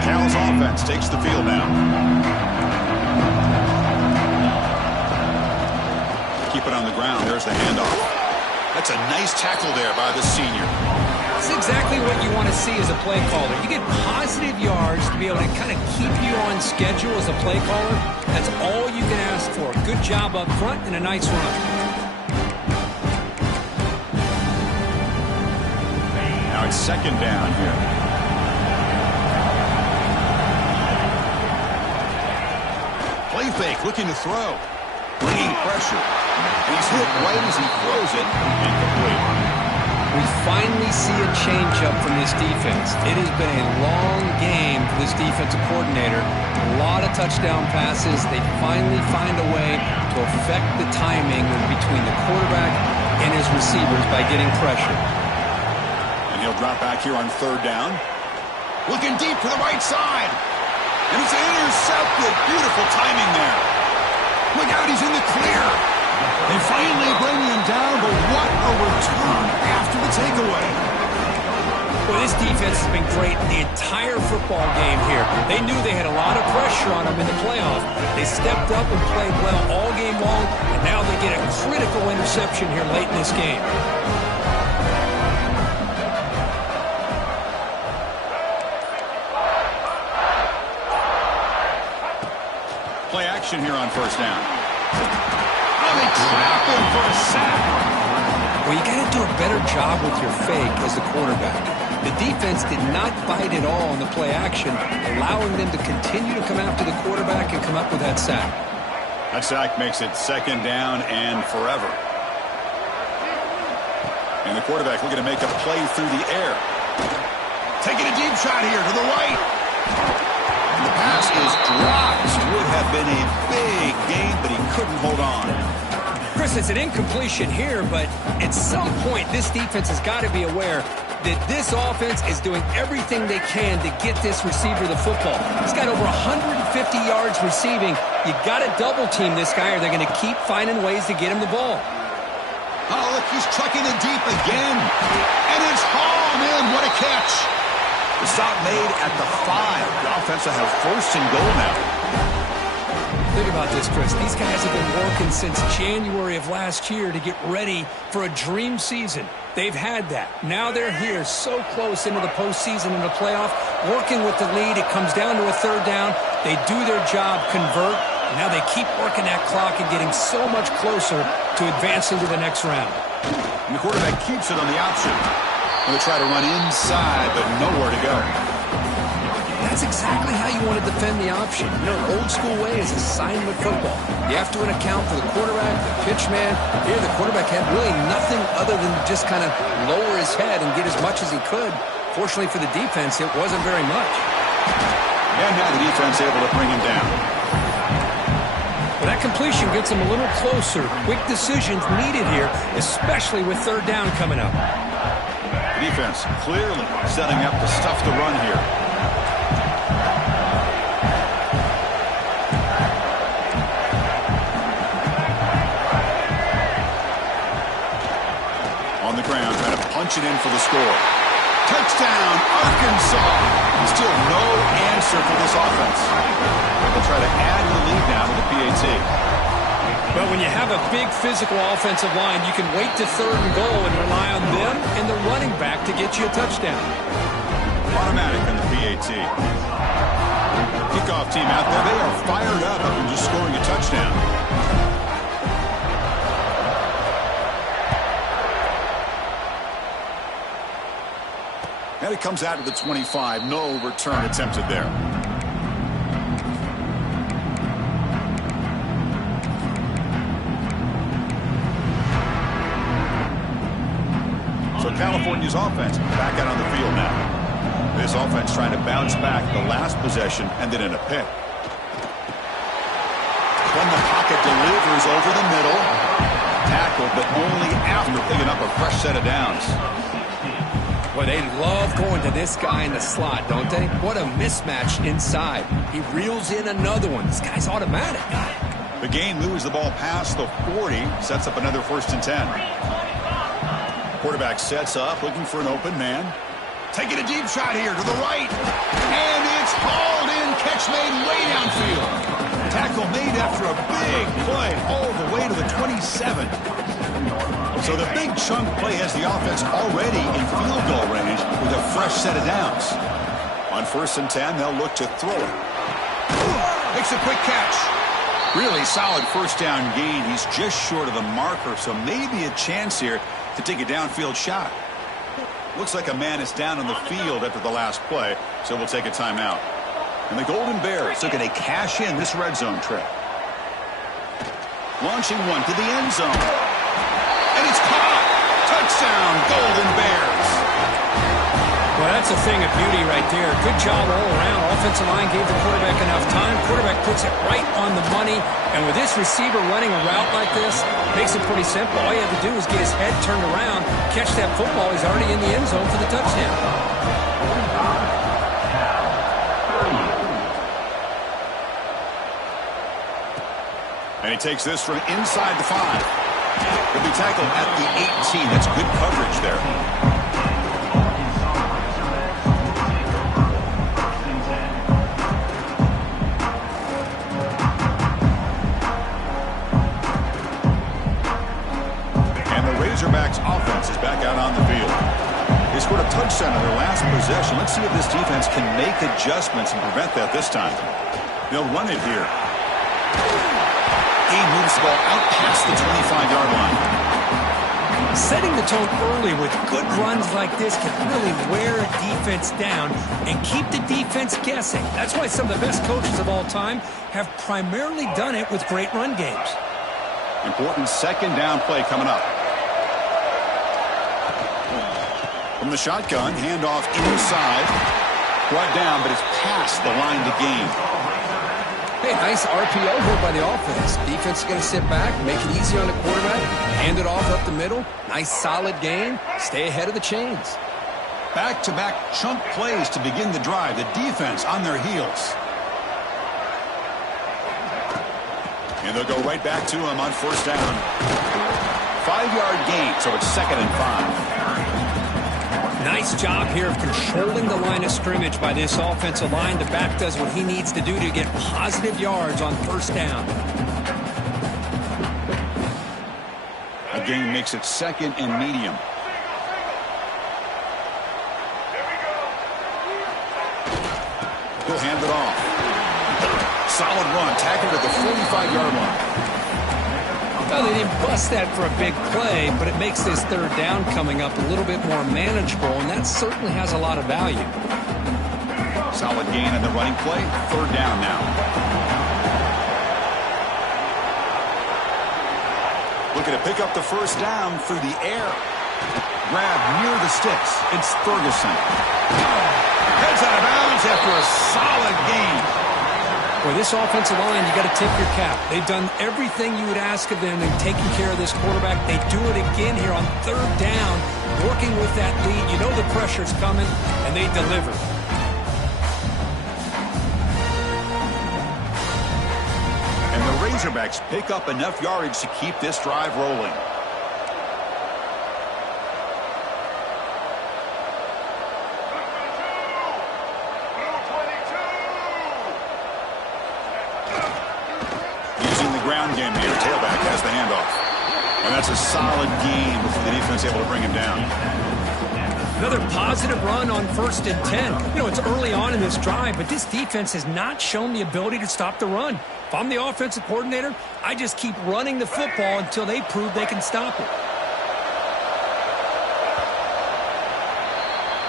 Cal's offense takes the field now. Keep it on the ground. There's the handoff. That's a nice tackle there by the senior. That's exactly what you want to see as a play caller. You get positive yards to be able to kind of keep you on schedule as a play caller. That's all you can ask for. Good job up front and a nice run. Now it's 2nd down here. Play fake, looking to throw. Bringing pressure. He's hit right as he throws it. Incomplete. We finally see a change-up from this defense. It has been a long game for this defensive coordinator. A lot of touchdown passes. They finally find a way to affect the timing between the quarterback and his receivers by getting pressure. And he'll drop back here on 3rd down. Looking deep to the right side. And it's intercepted. Beautiful timing there. Look out, he's in the clear. They finally bring takeaway. Well, this defense has been great the entire football game here. They knew they had a lot of pressure on them in the playoff. They stepped up and played well all game long, and now they get a critical interception here late in this game. Play action here on first down. Oh, they trap him for a sack. Well, you got to do a better job with your fake as the quarterback. The defense did not bite at all on the play action, allowing them to continue to come after the quarterback and come up with that sack. That sack makes it second down and forever. And the quarterback looking to make a play through the air. Taking a deep shot here to the right. And the pass is dropped. Would have been a big gain, but he couldn't hold on. Chris, it's an incompletion here, but at some point, this defense has got to be aware that this offense is doing everything they can to get this receiver the football. He's got over 150 yards receiving. You got to double team this guy or they're going to keep finding ways to get him the ball. Oh, look, he's trucking it deep again. And it's hauled in. What a catch. The stop made at the 5. The offense will have first and goal now. Think about this, Chris. These guys have been working since January of last year to get ready for a dream season. They've had that. Now they're here so close into the postseason and the playoff, working with the lead. It comes down to a third down. They do their job, convert. And now they keep working that clock and getting so much closer to advancing to the next round. And the quarterback keeps it on the option. Going to try to run inside, but nowhere to go. That's exactly how you want to defend the option. You know, old school way is assignment football. You have to account for the quarterback, the pitch man. Here, the quarterback had really nothing other than just kind of lower his head and get as much as he could. Fortunately for the defense, it wasn't very much. And now the defense able to bring him down. Well, that completion gets him a little closer. Quick decisions needed here, especially with third down coming up. The defense clearly setting up to stuff the run here. On the ground, trying to punch it in for the score. Touchdown, Arkansas. Still no answer for this offense. They'll try to add to the lead now with the PAT. But when you have a big physical offensive line, you can wait to third and goal and rely on them and the running back to get you a touchdown. Automatic on the PAT. Kickoff team out there, they are fired up after just scoring a touchdown. And it comes out to the 25. No return attempted there. So California's offense back out on the field now. This offense trying to bounce back the last possession and then in a pick. When the pocket delivers over the middle. Tackled, but only after picking up a fresh set of downs. Well, they love going to this guy in the slot, don't they? What a mismatch inside. He reels in another one. This guy's automatic. The gain moves the ball past the 40, sets up another 1st and 10. Quarterback sets up, looking for an open man. Taking a deep shot here to the right. And it's hauled in. Catch made way downfield. Tackle made after a big play all the way to the 27. So the big chunk play has the offense already in field goal range with a fresh set of downs. On 1st and 10, they'll look to throw it. Makes a quick catch. Really solid first down gain. He's just short of the marker, so maybe a chance here to take a downfield shot. Looks like a man is down on the field after the last play, so we'll take a timeout. And the Golden Bears looking to cash in this red zone trip. Launching one to the end zone. And it's caught. Touchdown, Golden Bears. Well, that's a thing of beauty right there. Good job all around. Offensive line gave the quarterback enough time. Quarterback puts it right on the money. And with this receiver running a route like this, makes it pretty simple. All you have to do is get his head turned around, catch that football. He's already in the end zone for the touchdown. And he takes this from inside the 5. He'll be tackled at the 18. That's good coverage there. Razorbacks offense is back out on the field. They scored a touchdown on their last possession. Let's see if this defense can make adjustments and prevent that this time. They'll run it here. He moves the ball out past the 25-yard line. Setting the tone early with good runs like this can really wear a defense down and keep the defense guessing. That's why some of the best coaches of all time have primarily done it with great run games. Important second down play coming up. From the shotgun, handoff inside. Brought down, but it's past the line to gain. Hey, nice RPO here by the offense. Defense is going to sit back, make it easy on the quarterback, hand it off up the middle. Nice solid gain. Stay ahead of the chains. Back-to-back chunk plays to begin the drive. The defense on their heels. And they'll go right back to him on first down. 5-yard gain, so it's 2nd and 5. Nice job here of controlling the line of scrimmage by this offensive line. The back does what he needs to do to get positive yards on first down. A gain makes it 2nd and medium. He'll hand it off. Solid run, tackled at the 45-yard line. Well, they didn't bust that for a big play, but it makes this third down coming up a little bit more manageable, and that certainly has a lot of value. Solid gain on the running play. 3rd down now. Looking to pick up the first down through the air. Grab near the sticks. It's Ferguson. Heads out of bounds after a solid gain. For this offensive line, you got to tip your cap. They've done everything you would ask of them in taking care of this quarterback. They do it again here on 3rd down, working with that lead. You know the pressure's coming, and they deliver. And the Razorbacks pick up enough yardage to keep this drive rolling. Ground game here. Tailback has the handoff. And that's a solid game before the defense able to bring him down. Another positive run on 1st and 10. You know, it's early on in this drive, but this defense has not shown the ability to stop the run. If I'm the offensive coordinator, I just keep running the football until they prove they can stop it.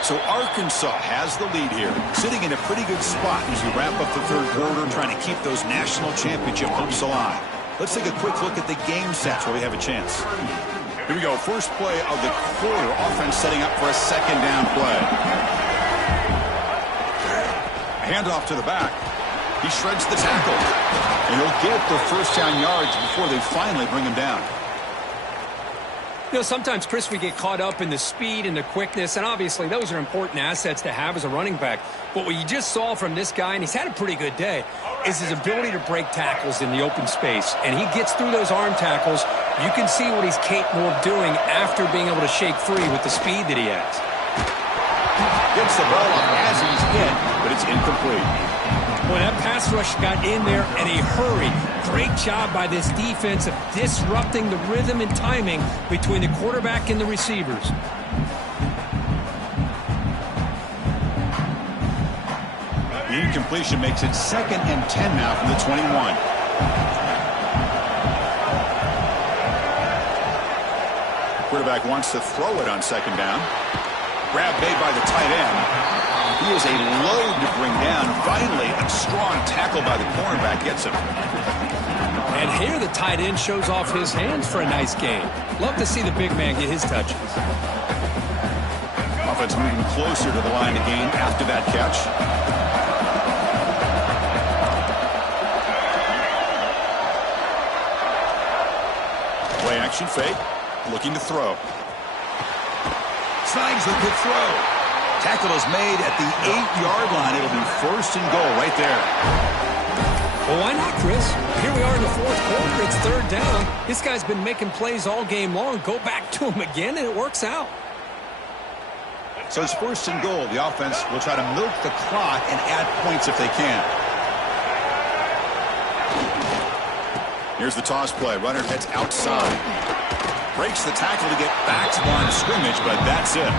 So Arkansas has the lead here, sitting in a pretty good spot as we wrap up the 3rd quarter, trying to keep those national championship hopes alive. Let's take a quick look at the game stats where we have a chance. Here we go. First play of the quarter. Offense setting up for a 2nd down play. A handoff to the back. He shreds the tackle. And he'll get the first down yards before they finally bring him down. You know, sometimes, Chris, we get caught up in the speed and the quickness, and obviously those are important assets to have as a running back. But what you just saw from this guy, and he's had a pretty good day, is his ability to break tackles in the open space. And he gets through those arm tackles. You can see what he's capable of doing after being able to shake free with the speed that he has. Gets the ball up as he's hit, but it's incomplete. Boy, that pass rush got in there in a hurry. Great job by this defense of disrupting the rhythm and timing between the quarterback and the receivers. The incompletion makes it 2nd and 10 now from the 21. The quarterback wants to throw it on 2nd down. Grab made by the tight end. He is a load to bring down. Finally, a strong tackle by the cornerback gets him. And here the tight end shows off his hands for a nice gain. Love to see the big man get his touches. Offense moving closer to the line of gain after that catch. Play action fake. Looking to throw. Snags the good throw. Tackle is made at the 8-yard line. It'll be 1st and goal right there. Well, why not, Chris? Here we are in the 4th quarter. It's 3rd down. This guy's been making plays all game long. Go back to him again, and it works out. So it's 1st and goal. The offense will try to milk the clock and add points if they can. Here's the toss play. Runner heads outside. Breaks the tackle to get back to the line of scrimmage, but that's it.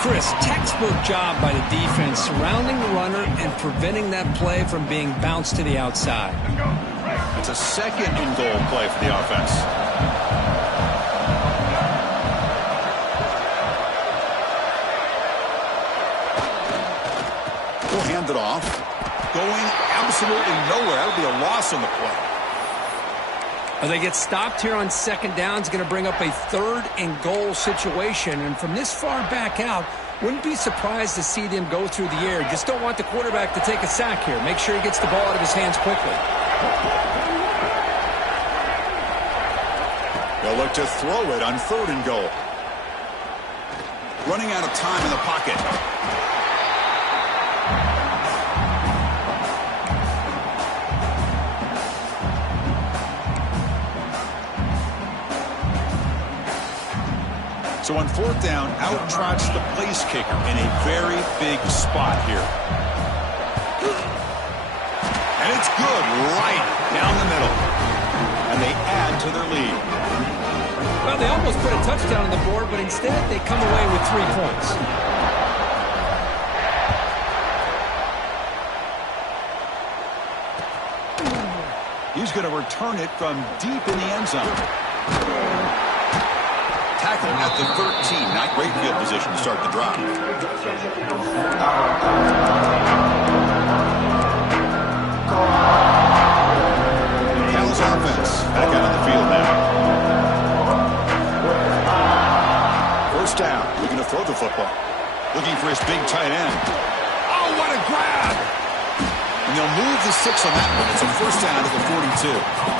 Chris, textbook job by the defense surrounding the runner and preventing that play from being bounced to the outside. It's a second and goal play for the offense. We'll hand it off. Going absolutely nowhere. That'll be a loss on the play. Well, they get stopped here on second down. It's going to bring up a third and goal situation. And from this far back out, wouldn't be surprised to see them go through the air. Just don't want the quarterback to take a sack here. Make sure he gets the ball out of his hands quickly. They'll look to throw it on third and goal. Running out of time in the pocket. So on fourth down, out trots the place kicker in a very big spot here. And it's good right down the middle. And they add to their lead. Well, they almost put a touchdown on the board, but instead they come away with 3 points. He's going to return it from deep in the end zone. Tackle at the 13. Not great field position to start the drive. Cal's offense back out on the field now. First down. Looking to throw the football. Looking for his big tight end. Oh, what a grab! And they'll move the 6 on that one. It's a first down to the 42.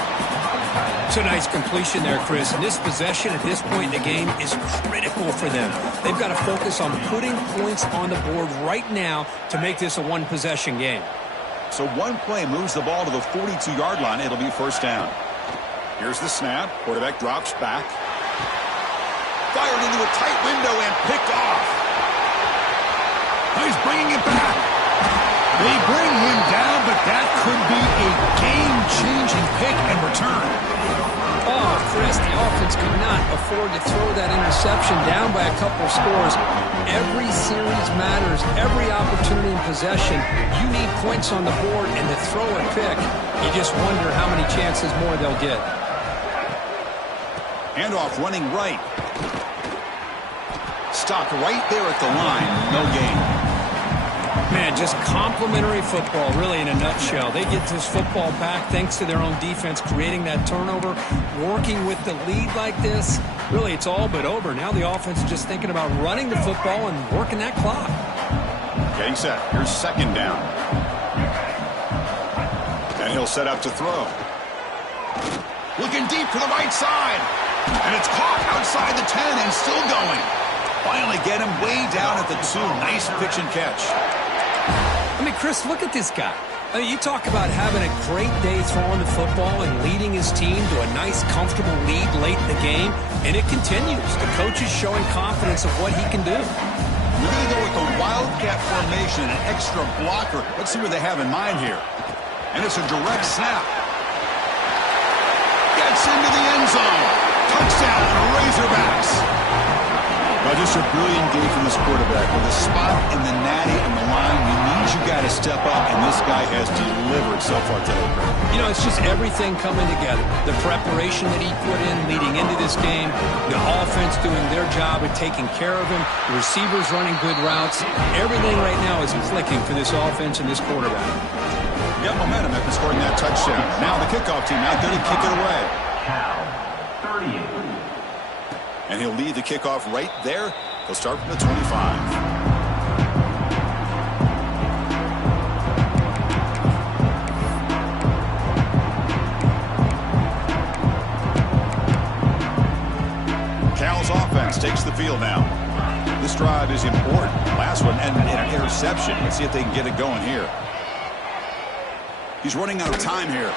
It's a nice completion there, Chris. And this possession at this point in the game is critical for them. They've got to focus on putting points on the board right now to make this a one-possession game. So one play moves the ball to the 42-yard line. It'll be first down. Here's the snap. Quarterback drops back. Fired into a tight window and picked off. He's bringing it back. They bring him down, but that could be a game-changing pick and return. Oh, Chris, the offense could not afford to throw that interception down by a couple of scores. Every series matters. Every opportunity in possession. You need points on the board, and to throw a pick, you just wonder how many chances more they'll get. Handoff running right. Stopped right there at the line. No gain. Man, just complimentary football, really, in a nutshell. They get this football back thanks to their own defense, creating that turnover, working with the lead like this. Really, it's all but over. Now the offense is just thinking about running the football and working that clock. Getting set. Here's second down. And he'll set up to throw. Looking deep to the right side. And it's caught outside the 10 and still going. Finally get him way down at the 2. Nice pitch and catch. I mean, Chris, look at this guy. I mean, you talk about having a great day throwing the football and leading his team to a nice, comfortable lead late in the game, and it continues. The coach is showing confidence of what he can do. We're going to go with the Wildcat formation, an extra blocker. Let's see what they have in mind here. And it's a direct snap. Gets into the end zone. Touchdown, Razorbacks. Well, just a brilliant game from this quarterback. With a spot in the natty and the line, you need you got to step up, and this guy has delivered so far today. You know, it's just everything coming together. The preparation that he put in leading into this game, the offense doing their job at taking care of him, the receivers running good routes. Everything right now is clicking for this offense and this quarterback. Got momentum after scoring that touchdown. Now the kickoff team out there to kick it away. Cal, 38. And he'll lead the kickoff right there. He'll start from the 25. Cal's offense takes the field now. This drive is important. Last one and an interception. Let's see if they can get it going here. He's running out of time here.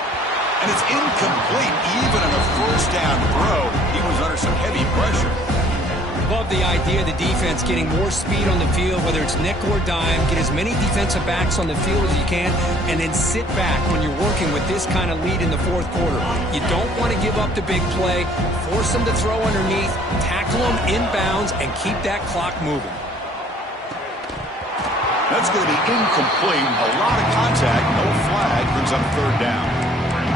And it's incomplete. Even on a first down throw, he was under some heavy pressure. love the idea of the defense getting more speed on the field, whether it's nickel or dime, get as many defensive backs on the field as you can, and then sit back when you're working with this kind of lead in the fourth quarter. You don't want to give up the big play, force them to throw underneath, tackle them inbounds, and keep that clock moving. That's going to be incomplete. A lot of contact, no flag, brings up third down.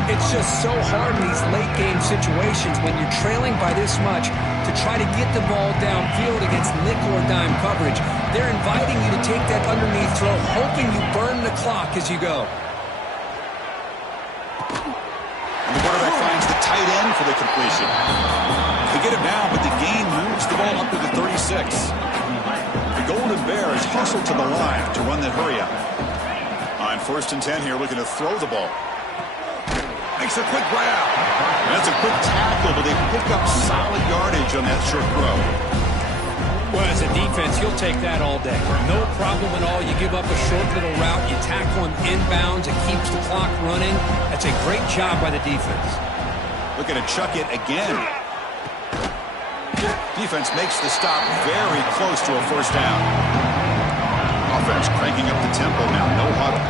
It's just so hard in these late-game situations when you're trailing by this much to try to get the ball downfield against nickel or dime coverage. They're inviting you to take that underneath throw, hoping you burn the clock as you go. And the quarterback finds the tight end for the completion. They get it now, but the gain moves the ball up to the 36. The Golden Bears hustle to the line to run that hurry up. On 1st and 10 here, looking to throw the ball. Makes a quick grab. And that's a quick tackle, but they pick up solid yardage on that short throw. Well, as a defense, you'll take that all day. No problem at all. You give up a short little route, you tackle him inbounds, it keeps the clock running. That's a great job by the defense. Looking to chuck it again. Defense makes the stop very close to a first down. Offense cranking up the tempo now, no huddle.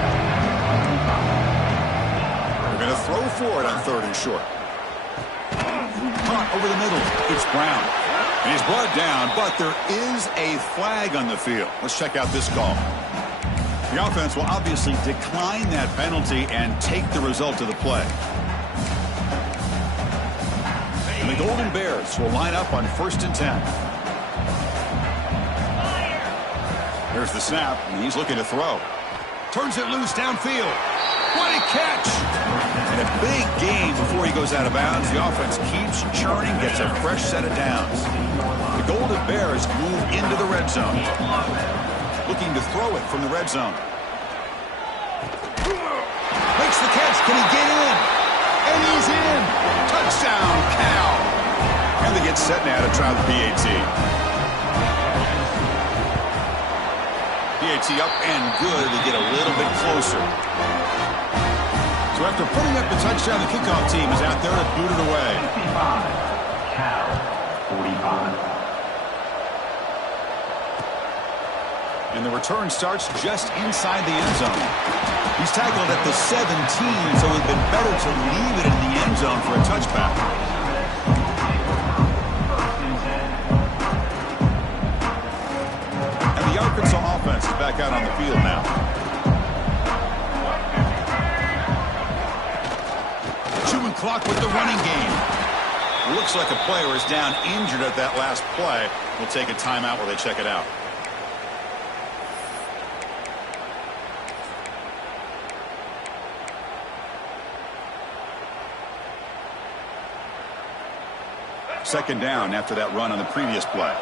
They're going to throw for it on 3rd and short. Caught over the middle. It's Brown. And he's brought down, but there is a flag on the field. Let's check out this call. The offense will obviously decline that penalty and take the result of the play. And the Golden Bears will line up on 1st and 10. There's the snap, and he's looking to throw. Turns it loose downfield. What a catch! And a big gain before he goes out of bounds. The offense keeps churning, gets a fresh set of downs. The Golden Bears move into the red zone. Looking to throw it from the red zone. Makes the catch. Can he get in? And he's in! Touchdown, Cal! And they get set now to try the PAT. PAT up and good. They get a little bit closer. So after putting up the touchdown, the kickoff team is out there to boot it away. 55, Cal, 45. And the return starts just inside the end zone. He's tackled at the 17, so it would have been better to leave it in the end zone for a touchback. And the Arkansas offense is back out on the field now. Chewing clock with the running game. Looks like a player is down injured at that last play. We'll take a timeout while they check it out. Second down after that run on the previous play.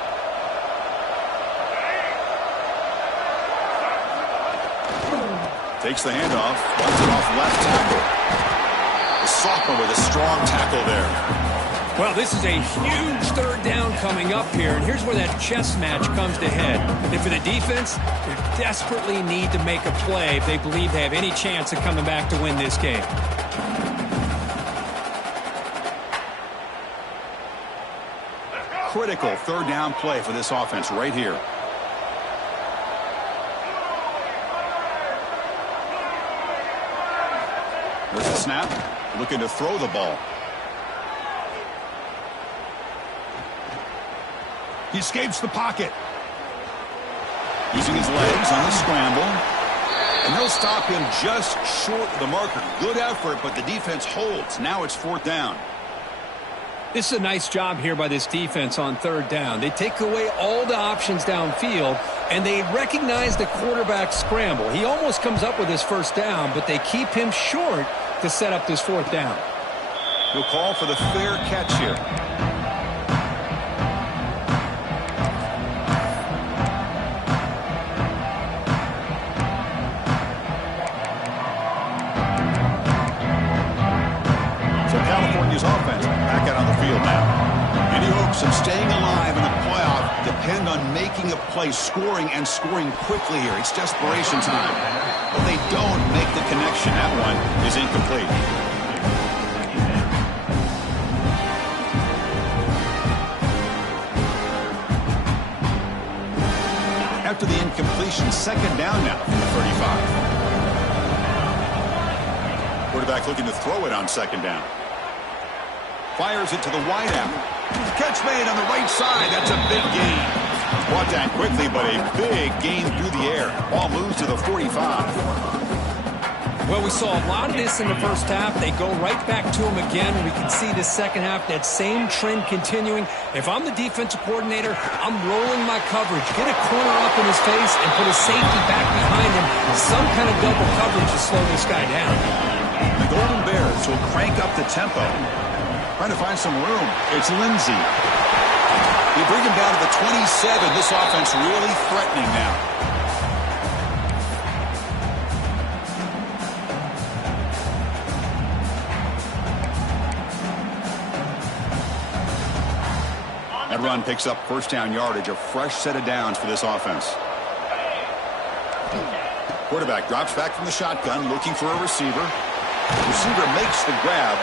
Takes the handoff, runs it off left tackle. The sophomore with a strong tackle there. Well, this is a huge 3rd down coming up here, and here's where that chess match comes to head. And for the defense, they desperately need to make a play if they believe they have any chance of coming back to win this game. Critical 3rd down play for this offense right here. There's the snap. Looking to throw the ball. He escapes the pocket. Using his legs on the scramble. And they'll stop him just short of the marker. Good effort, but the defense holds. Now it's 4th down. This is a nice job here by this defense on 3rd down. They take away all the options downfield, and they recognize the quarterback scramble. He almost comes up with his 1st down, but they keep him short to set up this 4th down. He'll call for the fair catch here. California's offense back out on the field now. Any hopes of staying alive in the playoff depend on making a play, scoring and scoring quickly here. It's desperation time. But they don't make the connection. That one is incomplete. After the incompletion, second down now from the 35. Quarterback looking to throw it on second down. Fires it to the wideout. Catch made on the right side. That's a big gain. Brought down quickly, but a big gain through the air. Ball moves to the 45. Well, we saw a lot of this in the first half. They go right back to him again. We can see the second half, that same trend continuing. If I'm the defensive coordinator, I'm rolling my coverage. Get a corner up in his face and put a safety back behind him. Some kind of double coverage to slow this guy down. The Golden Bears will crank up the tempo. Trying to find some room. It's Lindsey. They bring him down to the 27. This offense really threatening now. That run picks up first down yardage, a fresh set of downs for this offense. Quarterback drops back from the shotgun, looking for a receiver. Receiver makes the grab.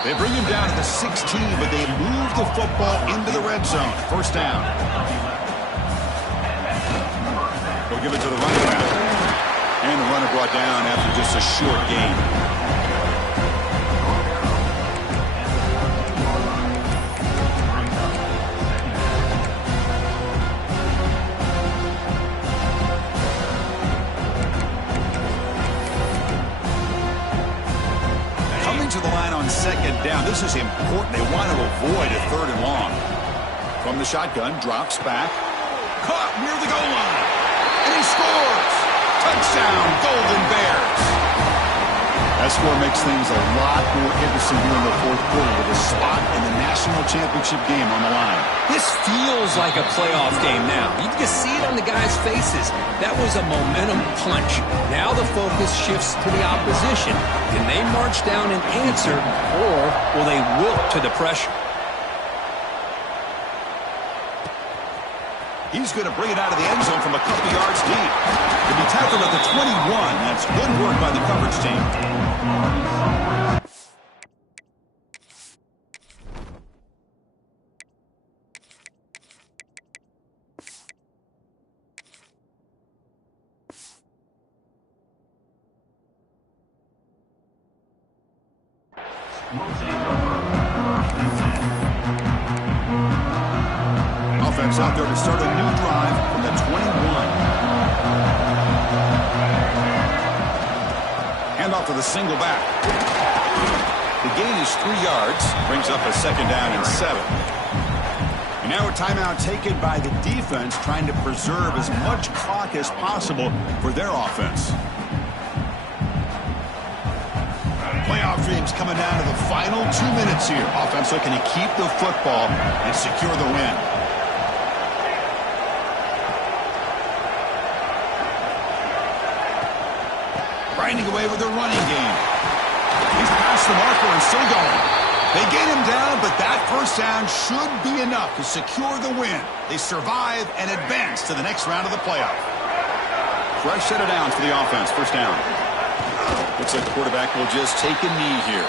They bring him down to the 16, but they move the football into the red zone. First down. They'll give it to the running back. And the runner brought down after just a short gain. To the line on second down. This is important. They want to avoid a third and long. From the shotgun, drops back. Caught near the goal line. And he scores. Touchdown, Golden Bears. That score makes things a lot more interesting here in the fourth quarter with a spot in the national championship game on the line. This feels like a playoff game now. You can see it on the guys' faces. That was a momentum punch. Now the focus shifts to the opposition. Can they march down and answer, or will they wilt to the pressure? He's going to bring it out of the end zone from a couple yards deep. To be tackled at the 21. That's good work by the coverage team. Offense out there to start a new drive from the 21. Hand off to the single back. The gain is 3 yards. Brings up a second down and 7. And now a timeout taken by the defense, trying to preserve as much clock as possible for their offense. Playoff dreams coming down to the final 2 minutes here. Offense looking to keep the football and secure the win. Grinding away with their running game. He's past the marker and still going. They gain him down, but that first down should be enough to secure the win. They survive and advance to the next round of the playoff. Fresh set of downs for the offense. First down. Looks like the quarterback will just take a knee here.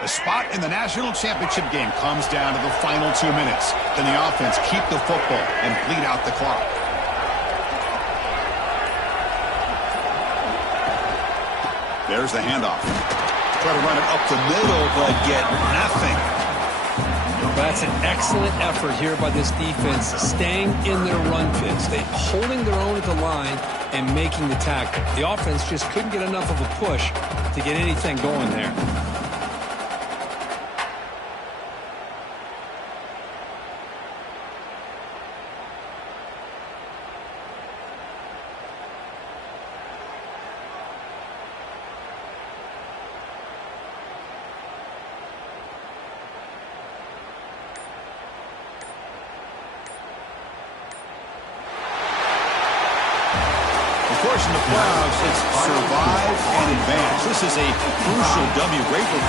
The spot in the national championship game comes down to the final 2 minutes. Can the offense keep the football and bleed out the clock? There's the handoff. Try to run it up the middle, but get nothing. That's an excellent effort here by this defense, staying in their run fits. They holding their own at the line and making the tackle. The offense just couldn't get enough of a push to get anything going there. expression in the playoffs, it's survive and advance. This is a crucial W. Great performance.